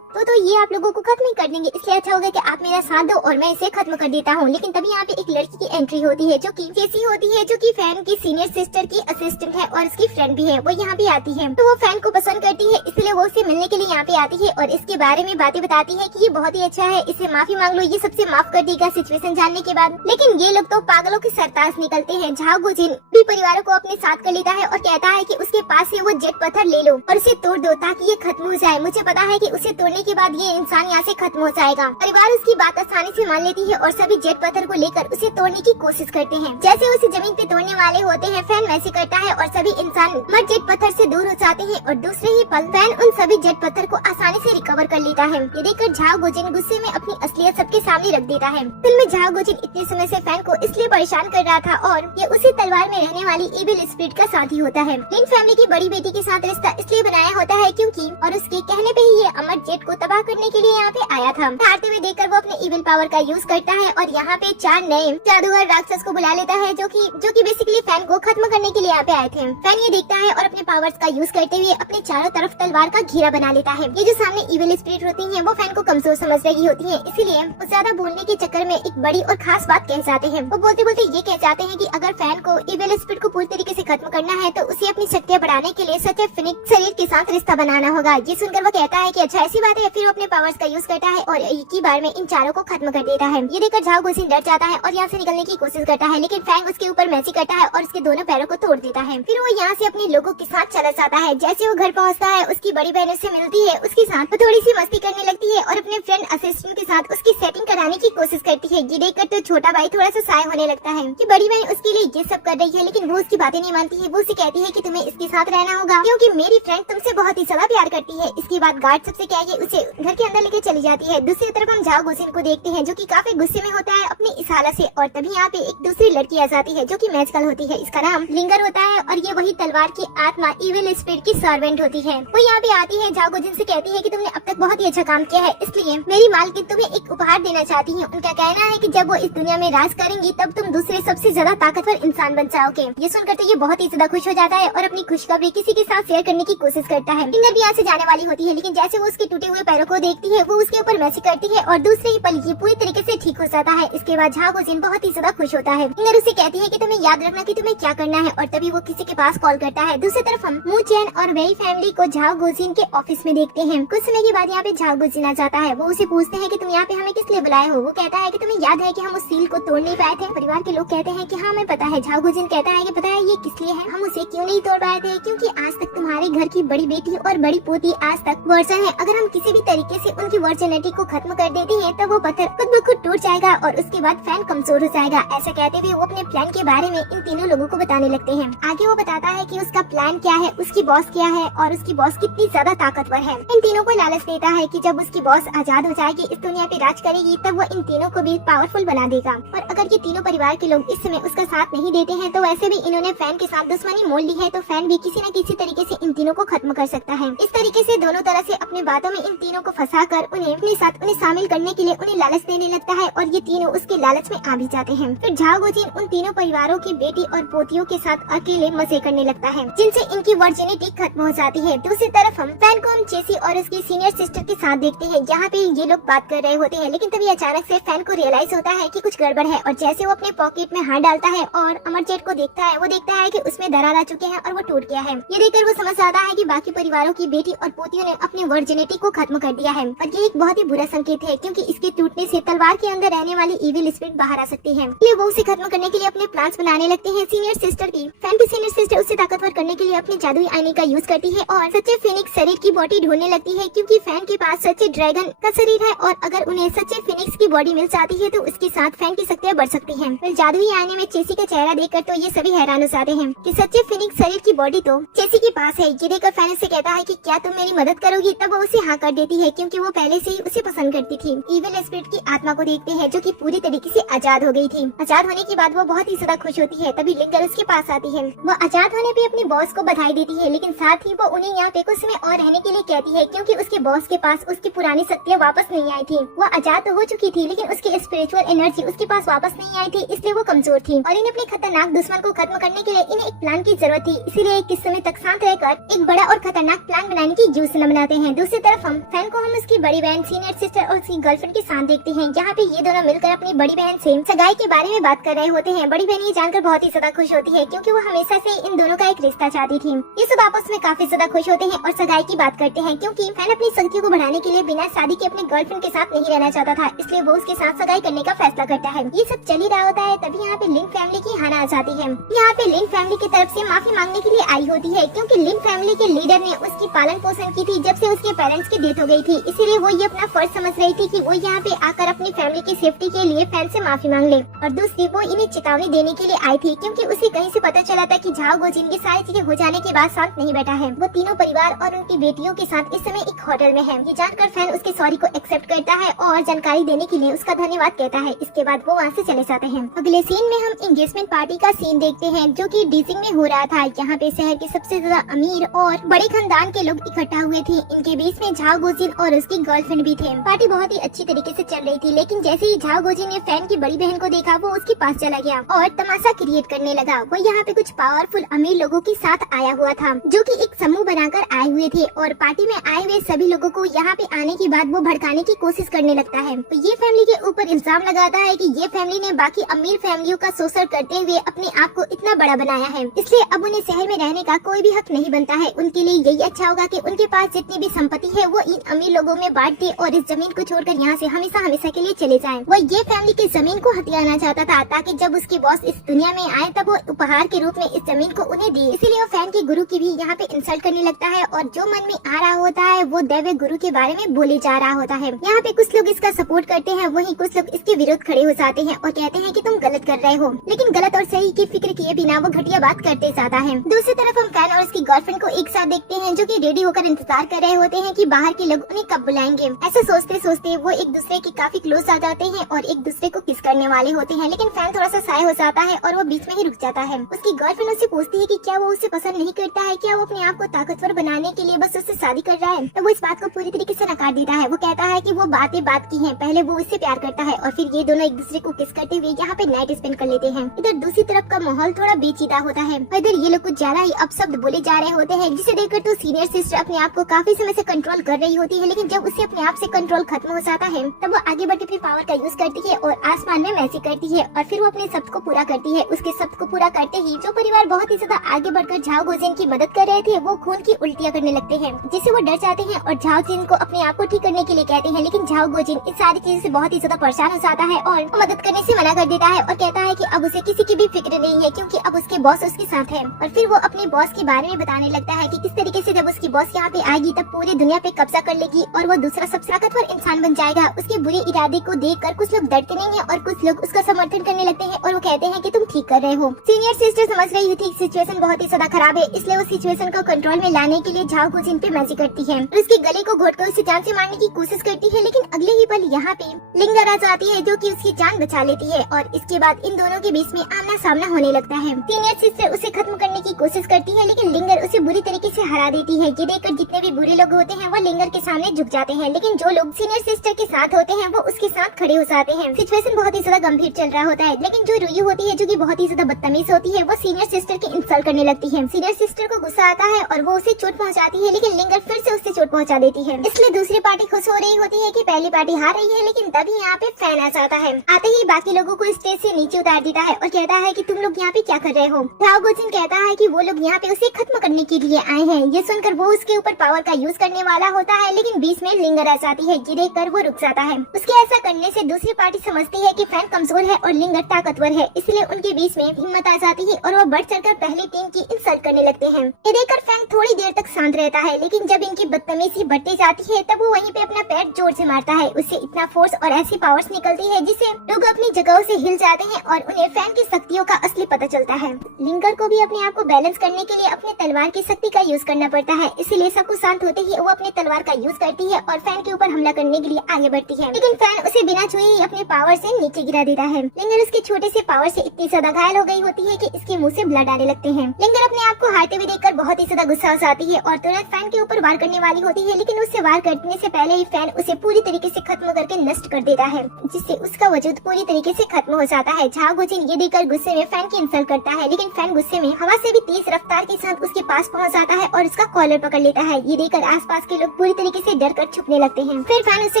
तो ये आप लोगों को खत्म ही कर देंगे। इसलिए अच्छा होगा कि आप मेरा साथ दो और मैं इसे खत्म कर देता हूँ। लेकिन तभी यहाँ पे एक लड़की की एंट्री होती है जो कि जेसी होती है, जो कि फैन की सीनियर सिस्टर की असिस्टेंट है और उसकी फ्रेंड भी है। वो यहाँ पे आती है तो वो फैन को पसंद करती है, इसलिए वो उसे मिलने के लिए यहाँ पे आती है और इसके बारे में बातें बताती है कि ये बहुत ही अच्छा है, इसे माफी मांग लो, ये सबसे माफ कर देगा सिचुएशन जानने के बाद। लेकिन ये लोग तो पागलों की सरताज निकलते हैं। झाओ गुजिन भी परिवारों को अपने साथ कर लेता है और कहता है कि उसके पास से वो जेट पत्थर ले लो और उसे तोड़ दो ताकि ये खत्म हो जाए। मुझे पता है कि उसे तोड़ने के बाद ये इंसान यहाँ से खत्म हो जाएगा। परिवार उसकी बात आसानी से मान लेती है और सभी जेट पत्थर को लेकर उसे तोड़ने की कोशिश करते हैं। जैसे उसे जमीन पे तोड़ने वाले होते हैं, फैन वैसे करता है और सभी इंसान मर जेट पत्थर से दूर हो जाते हैं और दूसरे ही पल फैन उन सभी जेट पत्थर को आसानी से रिकवर कर लेता है। ये देखकर झाओ गुजिन गुस्से में अपनी असलियत सबके सामने रख देता है। फिल्म में झाओ गुजिन इतने समय से फैन को इसलिए परेशान कर रहा था और ये उसी तलवार में रहने वाली इविल स्पिरिट का साथी होता है। लिन फैमिली की बड़ी बेटी के साथ रिश्ता इसलिए बनाया होता है क्योंकि और उसके कहने पे ही ये अमर जेट को तबाह करने के लिए यहाँ पे आया था। हारते हुए देखकर वो अपने इविल पावर का यूज करता है और यहाँ पे 4 नए जादूगर राक्षस को बुला लेता है जो कि बेसिकली फैन को खत्म करने के लिए यहाँ पे आए थे। फैन ये देखता है और अपने पावर्स का यूज करते हुए अपने चारों तरफ तलवार का घेरा बना लेता है। ये जो सामने इविल स्पिरिट होती है वो फैन को कमजोर समझ रही होती है, इसीलिए वो ज्यादा बोलने के चक्कर में एक बड़ी और खास बात कह जाते हैं। वो बोलते बोलते ये कह जाते हैं कि अगर फैन को इविल स्पिरिट को पूरी तरीके से खत्म करना है तो उसे अपनी शक्तियाँ बढ़ाने के लिए सच्चे फिनिक्स शरीर के साथ रिश्ता बनाना होगा। ये सुनकर वो कहता है कि अच्छा ऐसी बात है। फिर वो अपने पावर्स का यूज करता है और एक ही बार में इन चारों को खत्म कर देता है। ये देखकर झाओ गुजिन डर जाता है और यहाँ से निकलने की कोशिश करता है, लेकिन फैंग उसके ऊपर मैजिक करता है और उसके दोनों पैरों को तोड़ देता है। फिर वो यहाँ से अपने लोगों के साथ चला जाता है। जैसे वो घर पहुँचता है उसकी बड़ी बहन उससे मिलती है, उसके साथ वो थोड़ी सी मस्ती करने लगती है और अपने फ्रेंड असिस्टेंट के साथ उसकी सेटिंग कराने की कोशिश करती है। ये देखकर तो छोटा भाई थोड़ा सा साय होने लगता है कि बड़ी बहन उसके लिए ये सब कर रही है, लेकिन वो उसकी बातें नहीं मानती है। वो उसे कहती है कि तुम्हें इसके साथ रहना होगा क्योंकि मेरी फ्रेंड तुमसे बहुत ही ज्यादा प्यार करती है। इसके बाद गार्ड सबसे कह के उसे घर के अंदर लेके चली जाती है। दूसरी तरफ हम झाओ गुजिन को देखते हैं जो कि काफी गुस्से में होता है अपनी इस हालत से। और तभी यहाँ पे एक दूसरी लड़की आ जाती है जो कि मैजिकल होती है। इसका नाम लिंगर होता है और ये वही तलवार की आत्मा इविल स्पिरिट की सर्वेंट होती है। वो यहाँ पे आती है, झाओ गुजिन से कहती है कि तुमने अब तक बहुत ही अच्छा काम किया है, इसलिए मेरी मालकिन तुम्हें एक उपहार देना चाहती है। उनका कहना है कि जब वो इस दुनिया में राज करेंगी तब तुम दूसरे सबसे ज्यादा ताकतवर इंसान बन जाओगे। ये सुनकर तो ये बहुत ही ज्यादा खुश हो जाता है और अपनी खुशखबरी किसी के साथ शेयर करने की कोशिश करता है। लिंगर भी यहाँ से जाने वाली होती है, लेकिन जैसे वो उसके टूटे हुए पैरों को देखती है वो उसके ऊपर मैजिक करती है और दूसरे ही पल ये पूरी तरीके से ठीक हो जाता है। इसके बाद झाओ गुजिन बहुत ही ज्यादा खुश होता है। लिंगर उसे कहती है कि तुम्हें याद रखना कि तुम्हें क्या करना है और तभी वो किसी के पास कॉल करता है। दूसरी तरफ हम मू चैन और वेई फैमिली को झाओ गुजिन के ऑफिस में देखते हैं। कुछ समय के बाद यहाँ पे झाओ गुजिन आ जाता है। वो उसे पूछते हैं कि तुम यहाँ पे हमें किस लिए बुलाए हो। वो कहता है कि तुम्हें याद है कि हम उस सील को तोड़ नहीं पाए थे। परिवार के लोग कहते हैं कि हाँ हमें पता है। झाओ गुजिन कहता है कि पता है ये किस लिए है, हम उसे क्यों नहीं तोड़ पाए थे, क्योंकि आज तक तुम्हारे घर की बड़ी बेटी और बड़ी पोती आज तक वर्जन है। अगर हम किसी भी तरीके से उनकी वर्जिनिटी को खत्म कर देते हैं तो वो पत्थर खुद ब खुद टूट जाएगा और उसके बाद फैन कमजोर हो जाएगा। ऐसा कहते हुए वो अपने प्लान के बारे में इन तीनों लोगों को बताने लगते हैं। आगे वो बताता है कि उसका प्लान क्या है, उसकी बॉस क्या है और उसकी बॉस कितनी ज्यादा ताकतवर है। इन तीनों को लालच देता है कि जब उसकी बॉस आजाद हो जाएगी, इस दुनिया पे राज करेगी, तब वो इन तीनों को भी पावरफुल बना देगा। और अगर ये तीनों परिवार के लोग इस समय उसका साथ नहीं देते हैं तो वैसे भी इन्होंने फैन के साथ दुश्मनी मोल ली है, तो फैन भी किसी न किसी तरीके से इन तीनों को खत्म कर सकता है। इस तरीके से दोनों तरह से अपनी बातों में इन तीनों को फंसाकर उन्हें अपने साथ शामिल करने के लिए उन्हें लालच देने लगता है और ये तीनों उसके लालच में आ भी जाते हैं। फिर झाओ गुजिन उन तीनों परिवारों की बेटी और पोतियों के साथ अकेले मजे करने लगता है, जिनसे इनकी वर्जिनिटी खत्म हो जाती है। दूसरी तरफ हम फैन को हम चेसी और उसकी सीनियर सिस्टर के साथ देखते हैं। यहाँ पे ये लोग बात कर रहे होते हैं, लेकिन तभी अचानक से फैन को रियलाइज होता है कि कुछ गड़बड़ है और जैसे वो अपने पॉकेट में हाथ डालता है और अमरजेट को देखता है, वो देखता है कि उसमें दरार आ चुके हैं और वो टूट गया है। ये देखकर वो समझ आता है कि बाकी परिवारों की बेटी और पोतियों ने अपनी वर्जिनिटी को खत्म कर दिया है और ये एक बहुत ही बुरा संकेत है, क्योंकि इसके टूटने से तलवार के अंदर रहने वाली इविल स्पिरिट बाहर आ सकती है। इसलिए वो उसे खत्म करने के लिए अपने प्लान्स बनाने लगते हैं। सीनियर सिस्टर की फैन की सीनियर सिस्टर उसे ताकतवर करने के लिए अपने जादुई आईने का यूज करती है और सच्चे फिनिक्स शरीर की बॉडी ढूंढने लगती है, क्योंकि फैन के पास सच्चे ड्रैगन का शरीर है और अगर उन्हें सच्चे फिनिक्स की बॉडी मिल जाती है तो उसके साथ फैन की शक्तियाँ बढ़ सकती हैं। फिर जादुई आईने में चेसी का चेहरा देखकर तो ये सभी हैरान हो जाते हैं कि सच्चे फिनिक्स शरीर की बॉडी तो चेसी के पास है। ये देखकर फैन से कहता है कि क्या तुम मेरी मदद करोगी, तब वो उसे हाँ कर देती है, क्योंकि वो पहले से ही उसे पसंद करती थी। इविल स्पिरिट की आत्मा को देखते हैं जो कि पूरी तरीके से आजाद हो गई थी। आजाद होने के बाद वो बहुत ही ज्यादा खुश होती है। तभी लिंगर उसके पास आती है। वो आजाद होने पे अपने बॉस को बधाई देती है, लेकिन साथ ही वो उन्हें यहाँ पे कुछ समय और रहने के लिए कहती है, क्योंकि उसके बॉस के पास उसकी पुरानी शक्तियाँ वापस नहीं आई थी। वो आजाद तो हो चुकी थी, लेकिन उसकी स्पिरिचुअल एनर्जी उसके पास वापस नहीं आई थी, इसलिए वो कमजोर थी और इन्हें अपने खतरनाक दुश्मन को खत्म करने के लिए इन्हें एक प्लान की जरूरत थी। इसीलिए किस समय तक शांत रहकर एक बड़ा और खतरनाक प्लान बनाने की योजना बनाते हैं। दूसरी तरफ हम फैन को हम उसकी बड़ी बहन, सीनियर सिस्टर और उसकी गर्लफ्रेंड के साथ देखते हैं। यहाँ पे ये दोनों मिलकर अपनी बड़ी बहन से सगाई के बारे में बात कर रहे होते हैं। बड़ी बहन ये जानकर बहुत ही ज्यादा खुश होती है, क्योंकि वो हमेशा से इन दोनों का एक रिश्ता चाहती थी। ये सब आपस में काफी ज्यादा खुश होते हैं और सगाई की बात करते हैं, क्योंकि फैन अपनी शक्तियों को बढ़ाने के लिए बिना शादी के अपने गर्लफ्रेंड के साथ नहीं रहना चाहता था, इसलिए वो उसके साथ सगाई करने का फैसला करता है। ये सब चल ही रहा होता है, तभी यहाँ पे लिन फैमिली की हाना आ जाती है। यहाँ पे लिन फैमिली की तरफ से माफी मांगने के लिए आई होती है, क्योंकि लिन फैमिली के लीडर ने उसकी पालन पोषण की थी जब से उसके पेरेंट्स की डेथ हो गई थी। इसीलिए वो ये अपना फर्ज समझ रही थी कि वो यहाँ पे आकर अपनी फैमिली की सेफ्टी के लिए फैन से माफी मांग ले। और दूसरी वो इन्हें चेतावनी देने के लिए आई थी, क्योंकि उसे कहीं से पता चला था कि झाओ गुजिन की सारी चीजें हो जाने के बाद शांत नहीं बैठा है। वो तीनों परिवार और उनकी बेटियों के साथ इस समय एक होटल में है। ये जानकर फैन उसके सॉरी को एक्सेप्ट करता है और जानकारी देने के लिए उसका धन्यवाद कहता है। इसके बाद वो वहाँ से चले जाते हैं। अगले सीन में हम एंगेजमेंट पार्टी का सीन देखते हैं, जो कि डीसिंग में हो रहा था। यहाँ पे शहर के सबसे ज्यादा अमीर और बड़े खानदान के लोग इकट्ठा हुए थे। इनके बीच में झाओ गुजिन और उसकी गर्लफ्रेंड भी थे। पार्टी बहुत ही अच्छी तरीके से चल रही थी, लेकिन जैसे ही झाओ गुजिन ने फैन की बड़ी बहन को देखा, वो उसके पास चला गया और तमाशा क्रिएट करने लगा। वो यहाँ पे कुछ पावरफुल अमीर लोगों के साथ आया हुआ था, जो कि एक समूह बनाकर आए हुए थे और पार्टी में आए हुए सभी लोगों को यहाँ पे आने के बाद वो भड़काने की कोशिश करने लगता है। तो ये फैमिली के ऊपर इल्जाम लगाता है कि ये फैमिली ने बाकी अमीर फैमिलियों का शोषण करते हुए अपने आप को इतना बड़ा बनाया है, इसलिए अब उन्हें शहर में रहने का कोई भी हक नहीं बनता है। उनके लिए यही अच्छा होगा कि उनके पास जितनी भी संपत्ति है वो इन अमीर लोगों में बांट दे और इस जमीन को छोड़कर यहाँ से हमेशा हमेशा के लिए चले जाएं। वो ये फैमिली की जमीन को हथियाना चाहता था, ताकि जब उसके बॉस इस दुनिया में आए तब वो उपहार के रूप में इस जमीन को उन्हें दे। इसीलिए वो फैन के गुरु की भी यहाँ पे इंसल्ट करने लगता है और जो मन में आ रहा होता है वो दैव्य गुरु के बारे में बोले जा रहा होता है। यहाँ पे कुछ लोग इसका सपोर्ट करते हैं, वहीं कुछ लोग इसके विरोध खड़े हो जाते हैं और कहते हैं कि तुम गलत कर रहे हो, लेकिन गलत और सही की फिक्र किए बिना वो घटिया बात करते ज्यादा है। दूसरी तरफ हम फैन और उसकी गर्लफ्रेंड को एक साथ देखते हैं, जो कि रेडी होकर इंतजार कर रहे होते हैं कि बाहर के लोग उन्हें कब बुलाएंगे। ऐसा सोचते सोचते वो एक दूसरे के काफी क्लोज आ जाते हैं और एक दूसरे को किस करने वाले होते हैं, लेकिन फैन थोड़ा सा साय हो जाता है और वो बीच में ही रुक जाता है। उसकी गर्लफ्रेंड उससे पूछती है कि क्या वो उसे पसंद नहीं करता है, क्या वो अपने आप को ताकतवर बनाने के लिए बस उससे शादी कर रहा है। तो वो इस बात को पूरी तरीके से नकार देता है। वो कहता है कि वो बातें बात की हैं, पहले वो उससे प्यार करता है और फिर ये दोनों एक दूसरे को किस करते हुए यहाँ पे नाइट स्पेंड कर लेते हैं। इधर दूसरी तरफ का माहौल थोड़ा बेचीदा होता है। इधर ये लोग कुछ ज्यादा ही अपशब्द बोले जा रहे होते हैं, जिसे देखकर तो सीनियर सिस्टर अपने आप को काफी समय से कंट्रोल कर रही होती है, लेकिन जब उसे अपने आप से कंट्रोल खत्म हो जाता है तब वो आगे बढ़ के अपनी पावर का यूज करती है और आसमान में मैजिक करती है और फिर वो अपने शब्द को पूरा करती है। उसके शब्द को पूरा करते ही जो परिवार बहुत ही ज्यादा आगे बढ़कर झाओ गोजिन की मदद कर रहे थे वो खून की उल्टियां करने लगते हैं, जिससे वो डर जाते हैं और झाओ जिन को अपने आप को ठीक करने के लिए कहते हैं। लेकिन झाओ गोजिन इस सारी चीजों से बहुत ही ज्यादा परेशान हो जाता है और मदद करने से मना कर देता है और कहता है कि अब उसे किसी की भी फिक्र नहीं है, क्योंकि अब उसके बॉस उसके साथ है। और फिर वो अपने बॉस के बारे में बताने लगता है कि किस तरीके से जब उसकी बॉस यहाँ पे आएगी तब पूरी दुनिया पे कब्जा कर लेगी और वो दूसरा सबसे ताकतवर इंसान बन जाएगा। उसके बुरे इरादे को देखकर कुछ लोग डरते नहीं है और कुछ लोग उसका समर्थन करने लगते हैं और वो कहते हैं कि तुम ठीक कर रहे हो। सीनियर सिस्टर समझ रही थी सिचुएशन बहुत ही ज्यादा खराब है, इसलिए वो सिचुएशन को कंट्रोल में लाने के लिए झाओ गोजिन पे मैजिक करती है और उसके गले को घोटकर उसे जान से मारने की कोशिश करती है। लेकिन अगले ही पल यहाँ पे लिंगर आ जाती है जो कि उसकी जान बचा लेती है और इसके बाद इन दोनों के बीच में आमना सामना होने लगता है। सीनियर सिस्टर उसे खत्म करने की कोशिश करती है, लेकिन लिंगर उसे बुरी तरीके से हरा देती है। ये देखकर जितने भी बुरे लोग होते हैं वो लिंगर के सामने झुक जाते हैं, लेकिन जो लोग सीनियर सिस्टर के साथ होते हैं वो उसके साथ खड़े हो जाते हैं। सिचुएशन बहुत ही ज्यादा गंभीर चल रहा होता है, लेकिन जो रुई होती है जो कि बहुत ही ज्यादा बदतमीज होती है वो सीनियर सिस्टर की इंसल्ट करने लगती है। सीनियर सिस्टर को गुस्सा आता है और वो उसे चोट पहुंचाती है, लेकिन लिंगर फिर से उसे चोट पहुंचा देती है। इसलिए दूसरी पार्टी खुश हो रही होती है कि पहली पार्टी हार रही है, लेकिन तभी यहाँ पे फैन आ जाता है। आते ही बाकी लोगों को स्टेज से नीचे उतार देता है और कहता है कि तुम लोग यहाँ पे क्या कर रहे हो। झाओ गोजिन कहता है कि वो लोग यहाँ पे उसे खत्म करने के लिए आए हैं। ये सुनकर वो उसके ऊपर पावर का यूज करने वाला होता है, लेकिन बीच में लिंगर आ जाती है। ये देखकर वो रुक जाता है। उसके ऐसा करने से दूसरी पार्टी समझती है कि फैन कमजोर है और लिंगर ताकतवर है, इसलिए उनके बीच में हिम्मत आ जाती है और वो बढ़ चढ़कर पहली टीम की इंसल्ट करने लगते हैं। ये देखकर फैन थोड़ी देर तक शांत रहता है, लेकिन जब इनकी बदतमीजी बढ़ती जाती है तब वो वहीं पे अपना पैर जोर से मारता है। उससे इतना फोर्स और ऐसी पावर्स निकलती है जिससे लोग अपनी जगहों से हिल जाते हैं और उन्हें फैन की शक्तियों का असली पता चलता है। लिंगर को भी अपने आप को बैलेंस करने के लिए अपने तलवार की शक्ति का यूज करना पड़ता है, इसलिए सब कुछ शांत होते ही वो अपने तलवार का यूज करती है और फैन के ऊपर हमला करने के लिए आगे बढ़ती है। लेकिन फैन उसे बिना छुए ही अपने पावर से नीचे गिरा देता है। लिंगर उसके छोटे से पावर से इतनी ज्यादा घायल हो गई होती है कि इसके मुंह से ब्लड आने लगते हैं। लिंगर अपने आप को हारते हुए देखकर बहुत ही ज्यादा गुस्सा हो जाती है और तुरंत फैन के ऊपर वार करने वाली होती है, लेकिन उससे वार करने से पहले ही फैन उसे पूरी तरीके से खत्म करके नष्ट कर देता है, जिससे उसका वजूद पूरी तरीके से खत्म हो जाता है। झाओ गोजिन ये देखकर गुस्से में फैन की इंसल्ट करता है, लेकिन फैन गुस्से में हवा से भी तेज रफ्तार के साथ उसके पास पहुंच जाता है और उसका कॉलर पकड़ लेता है। ये देखकर आसपास के लोग पूरी तरीके से डर कर छुपने लगते हैं। फिर फैन उसे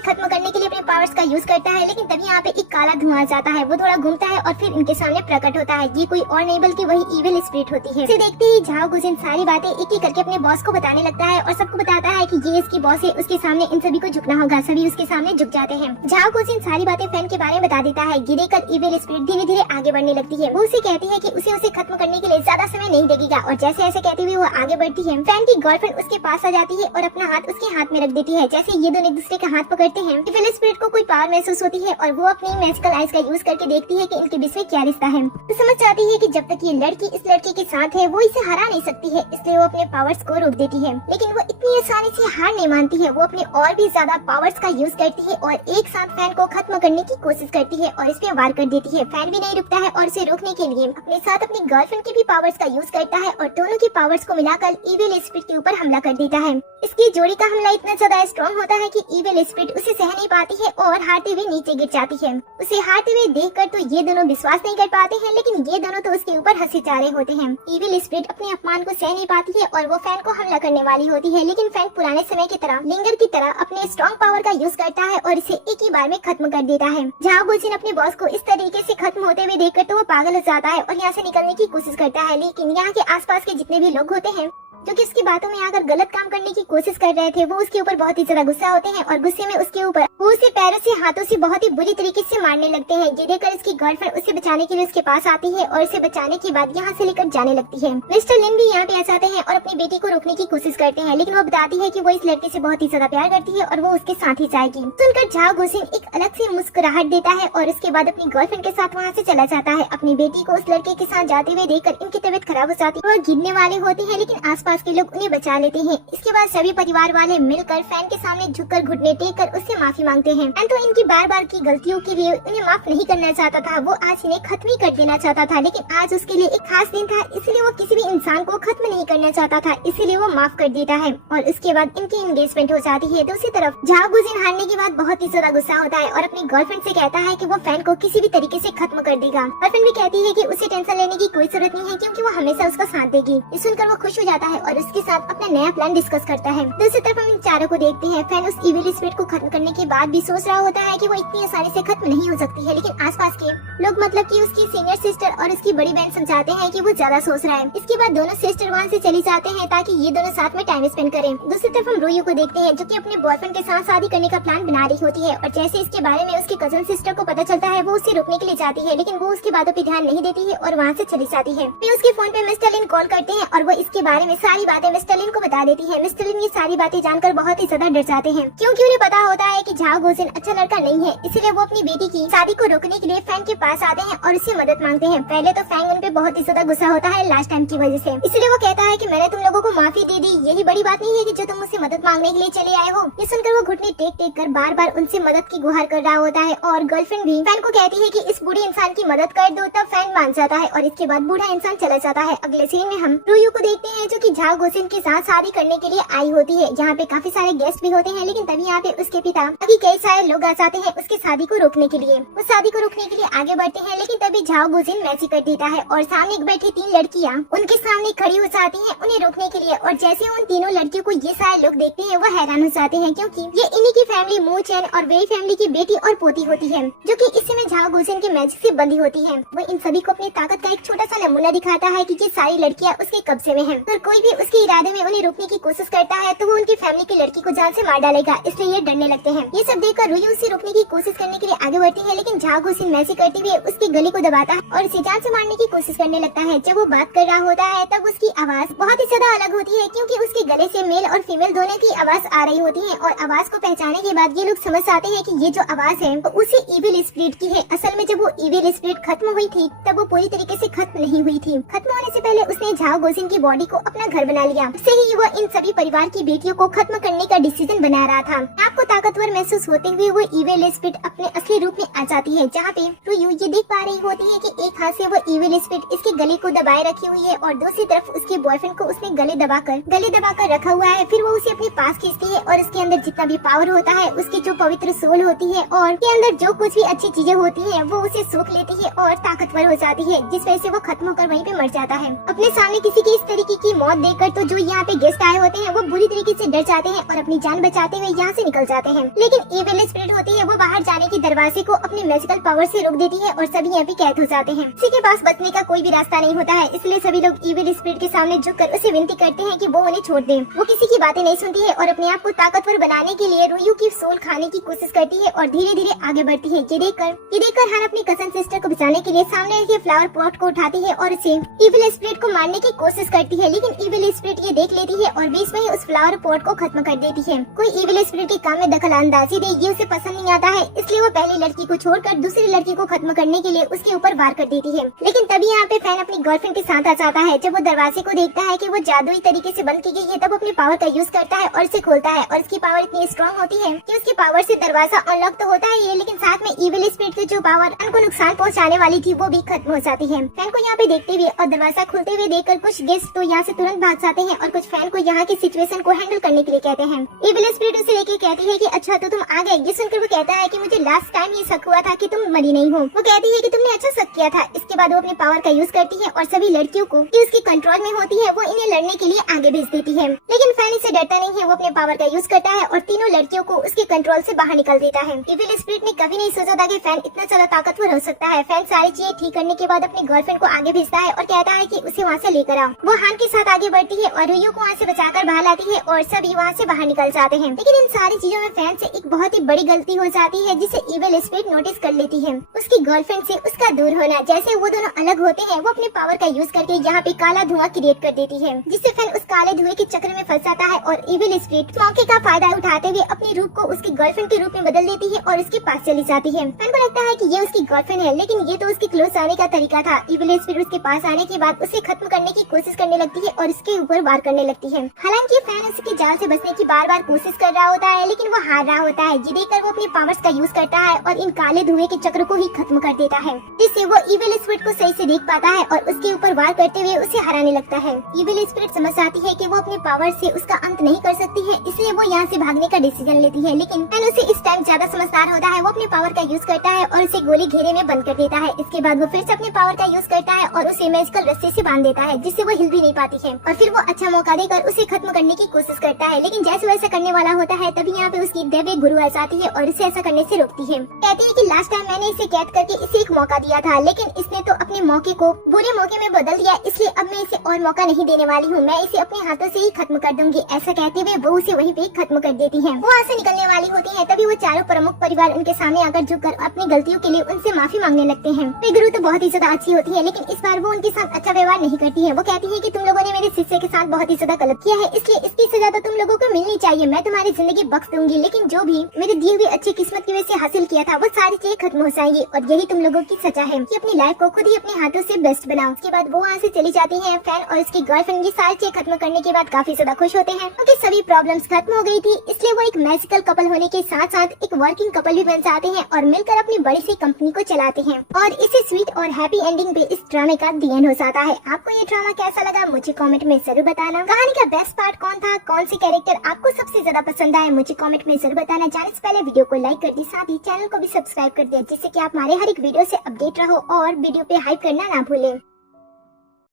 खत्म करने के लिए अपने पावर्स का यूज करता है, लेकिन तभी यहाँ पे एक काला धुआं आ जाता है। वो थोड़ा घूमता है और फिर इनके सामने प्रकट होता है। ये कोई और नहीं बल्कि वही इविल स्पिरिट होती है। इसे देखते ही झाओ गोजिन सारी बातें एक एक करके अपने बॉस को बताने लगता है और सबको बताता है कि ये इसकी बॉस है, उसके सामने इन सभी को झुकना होगा। सभी उसके सामने झुक जाते हैं। झाओ गोजिन सारी बातें फैन के बारे में बता देता है। ये देखकर इविल स्पिरिट धीरे धीरे आगे बढ़ने लगती है। वो उसे कहती है कि उसे खत्म करने के लिए ज्यादा समय नहीं लगेगा और जैसे ऐसे कहते हुए वो आगे बढ़ती है। फैन की गर्लफ्रेंड उसके पास आ जाती है और अपना हाथ उसके हाथ में रख देती है। जैसे ये दोनों एक दूसरे का हाथ पकड़ते हैं, इविल स्पिरिट को कोई पावर महसूस होती है और वो अपनी मैजिकल आइज का यूज करके देखती है कि इनके बीच में क्या रिश्ता है। तो समझ जाती है कि जब तक ये लड़की इस लड़के के साथ है वो इसे हरा नहीं सकती है, इसलिए वो अपने पावर्स को रोक देती है। लेकिन वो इतनी आसानी से हार नहीं मानती है। वो अपने और भी ज्यादा पावर्स का यूज करती है और एक साथ फैन को खत्म करने की कोशिश करती है और इस पे वार कर देती है। फैन भी नहीं रुकता है और इसे रोकने के लिए अपने साथ अपनी गर्लफ्रेंड के भी पावर्स का यूज करता है और दोनों की पावर्स को मिलाकर इविल स्पिरिट के ऊपर हमला कर देता है। इसकी जोड़ी का हमला इतना ज्यादा स्ट्रॉन्ग होता है कि इविल स्पिरिट उसे सह नहीं पाती है और हारते हुए नीचे गिर जाती है। उसे हारते हुए देखकर तो ये दोनों विश्वास नहीं कर पाते हैं, लेकिन ये दोनों तो उसके ऊपर हंसी जा रहे होते हैं। इविल स्पिरिट अपने अपमान को सह नहीं पाती है और वो फैन को हमला करने वाली होती है, लेकिन फैन पुराने समय की तरह लिंगर की तरह अपने स्ट्रॉन्ग पावर का यूज करता है और इसे एक ही बार में खत्म कर देता है। झाओ गोजिन अपने बॉस को इस तरीके से खत्म होते हुए देखकर तो वो पागल हो जाता है और यहाँ से निकलने की कोशिश करता है, लेकिन यहाँ के आसपास के जितने भी लोग होते हैं जो कि उसकी बातों में आकर गलत काम करने की कोशिश कर रहे थे, वो उसके ऊपर बहुत ही ज्यादा गुस्सा होते हैं और गुस्से में उसके ऊपर वो उसे पैरों से हाथों से बहुत ही बुरी तरीके से मारने लगते हैं। ये देखकर उसकी गर्लफ्रेंड उसे बचाने के लिए उसके पास आती है और उसे बचाने के बाद यहाँ से लेकर जाने लगती है। मिस्टर लिन भी यहाँ पे आ जाते हैं और अपनी बेटी को रोकने की कोशिश करते हैं, लेकिन वो बताती है कि वो इस लड़के से बहुत ही ज्यादा प्यार करती है और वो उसके साथ ही जाएगी। सुनकर झाओ गोजिन एक अलग से मुस्कुराहट देता है और उसके बाद अपनी गर्लफ्रेंड के साथ वहाँ से चला जाता है। अपनी बेटी को उस लड़के के साथ जाते हुए देखकर इनकी तबीयत खराब हो जाती है। वो गिरने वाले होते हैं, लेकिन आसपास आसपास के लोग उन्हें बचा लेते हैं। इसके बाद सभी परिवार वाले मिलकर फैन के सामने झुककर घुटने टेक कर उससे माफी मांगते हैं। फैन तो इनकी बार बार की गलतियों के लिए उन्हें माफ नहीं करना चाहता था, वो आज इन्हें खत्म ही कर देना चाहता था, लेकिन आज उसके लिए एक खास दिन था, इसलिए वो किसी भी इंसान को खत्म नहीं करना चाहता था, इसीलिए वो माफ कर देता है। और उसके बाद इनकी एंगेजमेंट हो जाती है। दूसरी तरफ झाओ गुजिन हारने के बाद बहुत ही ज्यादा गुस्सा होता है और अपनी गर्लफ्रेंड से कहता है कि वो फैन को किसी भी तरीके से खत्म कर देगा। गर्लफ्रेंड भी कहती है कि उसे टेंशन लेने की कोई जरूरत नहीं है, क्योंकि वो हमेशा उसका साथ देगी। ये सुनकर वो खुश हो जाता है और उसके साथ अपना नया प्लान डिस्कस करता है। दूसरी तरफ हम इन चारों को देखते हैं। फैन उस इविल स्पिरिट को खत्म करने के बाद भी सोच रहा होता है कि वो इतनी आसानी से खत्म नहीं हो सकती है, लेकिन आसपास के लोग मतलब कि उसकी सीनियर सिस्टर और उसकी बड़ी बहन समझाते हैं कि वो ज्यादा सोच रहा है। इसके बाद दोनों सिस्टर वहाँ से चली जाते हैं ताकि ये दोनों साथ में टाइम स्पेंड करें। दूसरी तरफ हम रोयू को देखते हैं जो कि अपने बॉयफ्रेंड के साथ शादी करने का प्लान बना रही होती है, और जैसे इसके बारे में उसकी कजन सिस्टर को पता चलता है वो उसे रोकने के लिए जाती है, लेकिन वो उसकी बातों पे ध्यान नहीं देती है और वहाँ से चली जाती है। फिर उसके फोन पे मिस्टर लिन कॉल करते हैं और वो इसके बारे में सारी बातें मिस्टर लिन को बता देती है। मिस्टर लिन ये सारी बातें जानकर बहुत ही ज्यादा डर जाते हैं, क्योंकि उन्हें पता होता है कि झाओ गुजिन अच्छा लड़का नहीं है, इसलिए वो अपनी बेटी की शादी को रोकने के लिए फैन के पास आते हैं और उससे मदद मांगते हैं। पहले तो फैन उन पे बहुत ही ज्यादा गुस्सा होता है लास्ट टाइम की वजह से, इसलिए वो कहता है कि मैंने तुम लोगों को माफी दे दी, यही बड़ी बात नहीं है कि जो तुम मुझसे मदद मांगने के लिए चले आए हो। ये सुनकर वो घुटने टेक टेक कर बार बार उनसे मदद की गुहार कर रहा होता है, और गर्लफ्रेंड भी फैन को कहती है कि इस बूढ़े इंसान की मदद कर दो, तब फैन मान जाता है और इसके बाद बूढ़ा इंसान चला जाता है। अगले सीन में हम रोयू को देखते हैं जो कि झाओ गुजिन के साथ शादी करने के लिए आई होती है। यहाँ पे काफी सारे गेस्ट भी होते हैं, लेकिन तभी यहाँ पे उसके पिता अभी कई सारे लोग आ जाते हैं उसके शादी को रोकने के लिए। वो शादी को रोकने के लिए आगे बढ़ते हैं, लेकिन तभी झाओ गुजिन मैसी कर देता है और सामने बैठी 3 लड़कियाँ उनके सामने खड़ी हो जाती है उन्हें रोकने के लिए। और जैसे उन तीनों लड़कियों को ये सारे लोग देखते हैं वो हैरान हो जाते हैं, क्योंकि ये इन्हीं की फैमिली मू चैन और वेई फैमिली की बेटी और पोती होती है, जो कि इस समय झाओ गुजिन के मैजिक से बंधी होती है। वो इन सभी को अपनी ताकत का एक छोटा सा नमूना दिखाता है कि ये सारी लड़कियां उसके कब्जे में हैं। और कोई भी उसके इरादे में उन्हें रोकने की कोशिश करता है तो वो उनकी फैमिली की लड़की को जान से मार डालेगा, इसलिए ये डरने लगते हैं। ये सब देखकर रोयू उसे रोकने की कोशिश करने के लिए आगे बढ़ती है, लेकिन झाओ गुजिन मैसी करते हुए उसके गले को दबाता है और उसे जान से मारने की कोशिश करने लगता है। जब वो बात कर रहा होता है तब उसकी आवाज बहुत ही ज्यादा अलग होती है, क्योंकि उसके गले से मेल और फीमेल दोनों की आवाज आ रही होती है। और आवाज को पहचानने के बाद ये लोग समझ आते हैं कि ये जो आवाज है वो उसी इविल स्पिरिट की है। असल में जब वो इविल स्पिरिट खत्म हुई थी तब वो पूरी तरीके से खत्म नहीं हुई थी। खत्म होने से पहले उसने झाओ गुजिन की बॉडी को अपना घर बना लिया, उससे ही वो इन सभी परिवार की बेटियों को खत्म करने का डिसीजन बना रहा था। आपको ताकतवर महसूस होते हुए वो इविल स्पिरिट अपने असली रूप में आ जाती है, जहाँ पे रोयू ये देख पा रही होती है कि एक हाथ से वो इविल स्पिरिट इसके गले को दबाए रखी हुई है और दूसरी तरफ उसके बॉयफ्रेंड को उसने गले दबाकर रखा हुआ है। फिर वो उसे अपने पास खींचती है और उसके अंदर जितना भी पावर होता है, उसकी जो पवित्र सोल होती है और के अंदर जो कुछ भी अच्छी चीजें होती है वो उसे सूख लेती है और ताकतवर हो जाती है, जिस वजह से वो खत्म होकर वहीं पे मर जाता है। अपने सामने किसी की इस तरीके की मौत देखकर तो जो यहाँ पे गेस्ट आए होते हैं वो बुरी तरीके से डर जाते हैं और अपनी जान बचाते हुए यहाँ से निकल जाते हैं। लेकिन इविल स्पिरिट होती है वो बाहर जाने के दरवाजे को अपने मैजिकल पावर से रोक देती है और सभी यहाँ पे कैद हो जाते हैं। किसी के पास बचने का कोई भी रास्ता नहीं होता है, इसलिए सभी लोग इविल स्पिरिट के सामने झुककर उसे विनती करते हैं कि वो उन्हें छोड़ दे। वो किसी की बातें नहीं सुनती है और अपने आप को ताकतवर बनाने के लिए रोयू की सोल खाने की कोशिश करती है और धीरे धीरे आगे बढ़ती है। ये देखकर हान अपनी कजन सिस्टर को बचाने के लिए सामने रखे फ्लावर पॉट को उठाती है और उसे इविल स्पिरिट को मारने की कोशिश करती है, लेकिन इविल स्पिरिट ये देख लेती है और बीच में ही उस फ्लावर पॉट को खत्म कर देती है। कोई इविल स्पिरिट के काम में दखल अंदाजी दे ये उसे पसंद नहीं आता है, इसलिए वो पहली लड़की को छोड़कर दूसरी लड़की को खत्म करने के लिए उसके ऊपर वार कर देती है। लेकिन तभी यहाँ पे फैन अपनी गर्लफ्रेंड के साथ आ जाता है। जब वो दरवाजे को देखता है कि वो जादुई तरीके से बंद की गई है, तब अपनी पावर का यूज करता है और इसे खोलता है और इसकी पावर इतनी स्ट्रॉन्ग होती है कि उसकी पावर से दरवाजा अनलॉक तो होता है, लेकिन साथ में इविल स्पिरिट की जो पावर उनको नुकसान पहुँचाने वाली थी वो भी खत्म हो जाती है। फैन को यहाँ पे देखते हुए और दरवाजा खुलते हुए देखकर कुछ गेस्ट तो यहाँ से तुरंत भाग जाते हैं और कुछ फैन को यहाँ की सिचुएशन को हैंडल करने के लिए कहते हैं। इविल स्पिरिट उसे लेके कहती है कि अच्छा तो तुम आ गए। ये सुनकर वो कहता है कि मुझे लास्ट टाइम ये शक हुआ था कि तुम मरी नहीं हो। वो कहती है कि तुमने अच्छा शक किया था। इसके बाद वो अपनी पावर का यूज करती है और सभी लड़कियों को कि उसकी कंट्रोल में होती है वो इन्हें लड़ने के लिए आगे भेज देती है। लेकिन फैन इससे डरता नहीं है, वो अपने पावर का यूज करता है और तीनों लड़कियों को उसके कंट्रोल से बाहर निकल देता है। इविल स्पिरिट ने कभी नहीं सोचा था कि फैन इतना ज्यादा ताकतवर हो सकता है। फैन सारी चीजें ठीक करने के बाद अपनी गर्लफ्रेंड को आगे भेजता है और कहता है कि उसे वहाँ से लेकर आओ। वो हान के साथ आगे बढ़ती है और रोयू को वहाँ से बचाकर बाहर लाती है और सभी वहाँ से बाहर निकल जाते हैं। लेकिन इन सारी चीजों में फैन से एक बहुत ही बड़ी गलती हो जाती है, जिसे इविल स्पिरिट नोटिस कर लेती है। उसकी गर्लफ्रेंड से उसका दूर होना। जैसे वो दोनों अलग होते हैं, वो अपने पावर का यूज करके यहाँ पे काला धुआं क्रिएट कर देती है, जिससे फैन उस काले धुएं के चक्र में फंस जाता है और इविल स्पिरिट मौके का फायदा उठाते हुए अपने रूप को उसकी गर्लफ्रेंड के रूप में बदल देती है और उसके पास चली जाती है। फैन को लगता है कि ये उसकी गर्लफ्रेंड है, लेकिन ये तो उसके क्लोज आने का तरीका था। इविल स्पिरिट उसके पास आने के बाद उसे खत्म करने की कोशिश करने लगती है और इसके ऊपर वार करने लगती है। हालांकि फैन उसके जाल से बचने की बार बार कोशिश कर रहा होता है, लेकिन वो हार रहा होता है। ये देखकर वो अपने पावर्स का यूज करता है और इन काले धुएं के चक्र को ही खत्म कर देता है, जिससे वो इविल स्पिरिट को सही से देख पाता है और उसके ऊपर वार करते हुए उसे हराने लगता है। इविल स्पिरिट समझ आती है कि वो अपने पावर से उसका अंत नहीं कर सकती है, इसलिए वो यहाँ से भागने का डिसीजन लेती है। लेकिन फैन उसे इस टाइम ज्यादा समझदार होता है। वो अपने पावर का यूज करता है और उसे गोली घेरे में बंद कर देता है। इसके बाद वो फिर से अपने पावर का यूज करता है और उसे मैजिकल रस्सी से बांध देता है, जिससे वो हिल भी नहीं पाती है। और फिर वो अच्छा मौका देकर उसे खत्म करने की कोशिश करता है, लेकिन जैसे वैसा करने वाला होता है तभी यहाँ पे उसकी दैवीय गुरु आ जाती है और इसे ऐसा करने से रोकती है। कहती है कि लास्ट टाइम मैंने इसे कैद करके इसे एक मौका दिया था, लेकिन इसने तो अपने मौके को बुरे मौके में बदल दिया, इसलिए अब मैं इसे और मौका नहीं देने वाली हूँ। मैं इसे अपने हाथों से ही खत्म कर दूंगी। ऐसा कहते हुए वो उसे वहीं पे खत्म कर देती है। वो वहाँ से निकलने वाली होती है, तभी वो चारों प्रमुख परिवार उनके सामने आकर झुककर अपनी गलतियों के लिए उनसे माफी मांगने लगते हैं। वे गुरु तो बहुत ही ज्यादा अच्छी होती है, लेकिन इस बार वो उनके साथ अच्छा व्यवहार नहीं करती है। वो कहती है कि तुम लोगों ने मेरे शिष्य के साथ बहुत ही ज्यादा गलत किया है, इसलिए इसकी सजा तो तुम लोगों को मिलनी चाहिए। मैं तुम्हारी जिंदगी बख्श दूंगी, लेकिन जो भी मेरे दिए हुए अच्छी किस्मत की वजह से हासिल किया था वो सारी चीजें खत्म हो जाएंगी और यही तुम लोगों की सजा है कि अपनी लाइफ को खुद ही अपने हाथों से बेस्ट बनाओ। उसके बाद वो वहाँ से चली जाती है। फैन और उसकी गर्लफ्रेंड ये सारी चीजें खत्म करने के बाद काफी ज्यादा खुश होते हैं, क्योंकि सभी प्रॉब्लम्स खत्म हो गई थी। इसलिए वो एक मैजिकल कपल होने के साथ साथ एक वर्किंग कपल भी बन जाते हैं और मिलकर अपनी बड़ी सी कंपनी को चलाते हैं। और इसे स्वीट और हैप्पी एंडिंग पे इस ड्रामे का दी एंड हो जाता है। आपको ये ड्रामा कैसा लगा मुझे कमेंट में जरूर बताना। कहानी का बेस्ट पार्ट कौन था, कौन से कैरेक्टर आपको सबसे ज्यादा पसंद आए, मुझे कमेंट में जरूर बताना। जाने से पहले वीडियो को लाइक कर दी, साथ ही चैनल को भी सब्सक्राइब कर दिया, जिससे कि आप हमारे हर एक वीडियो से अपडेट रहो और वीडियो पे हाइप करना ना भूलें।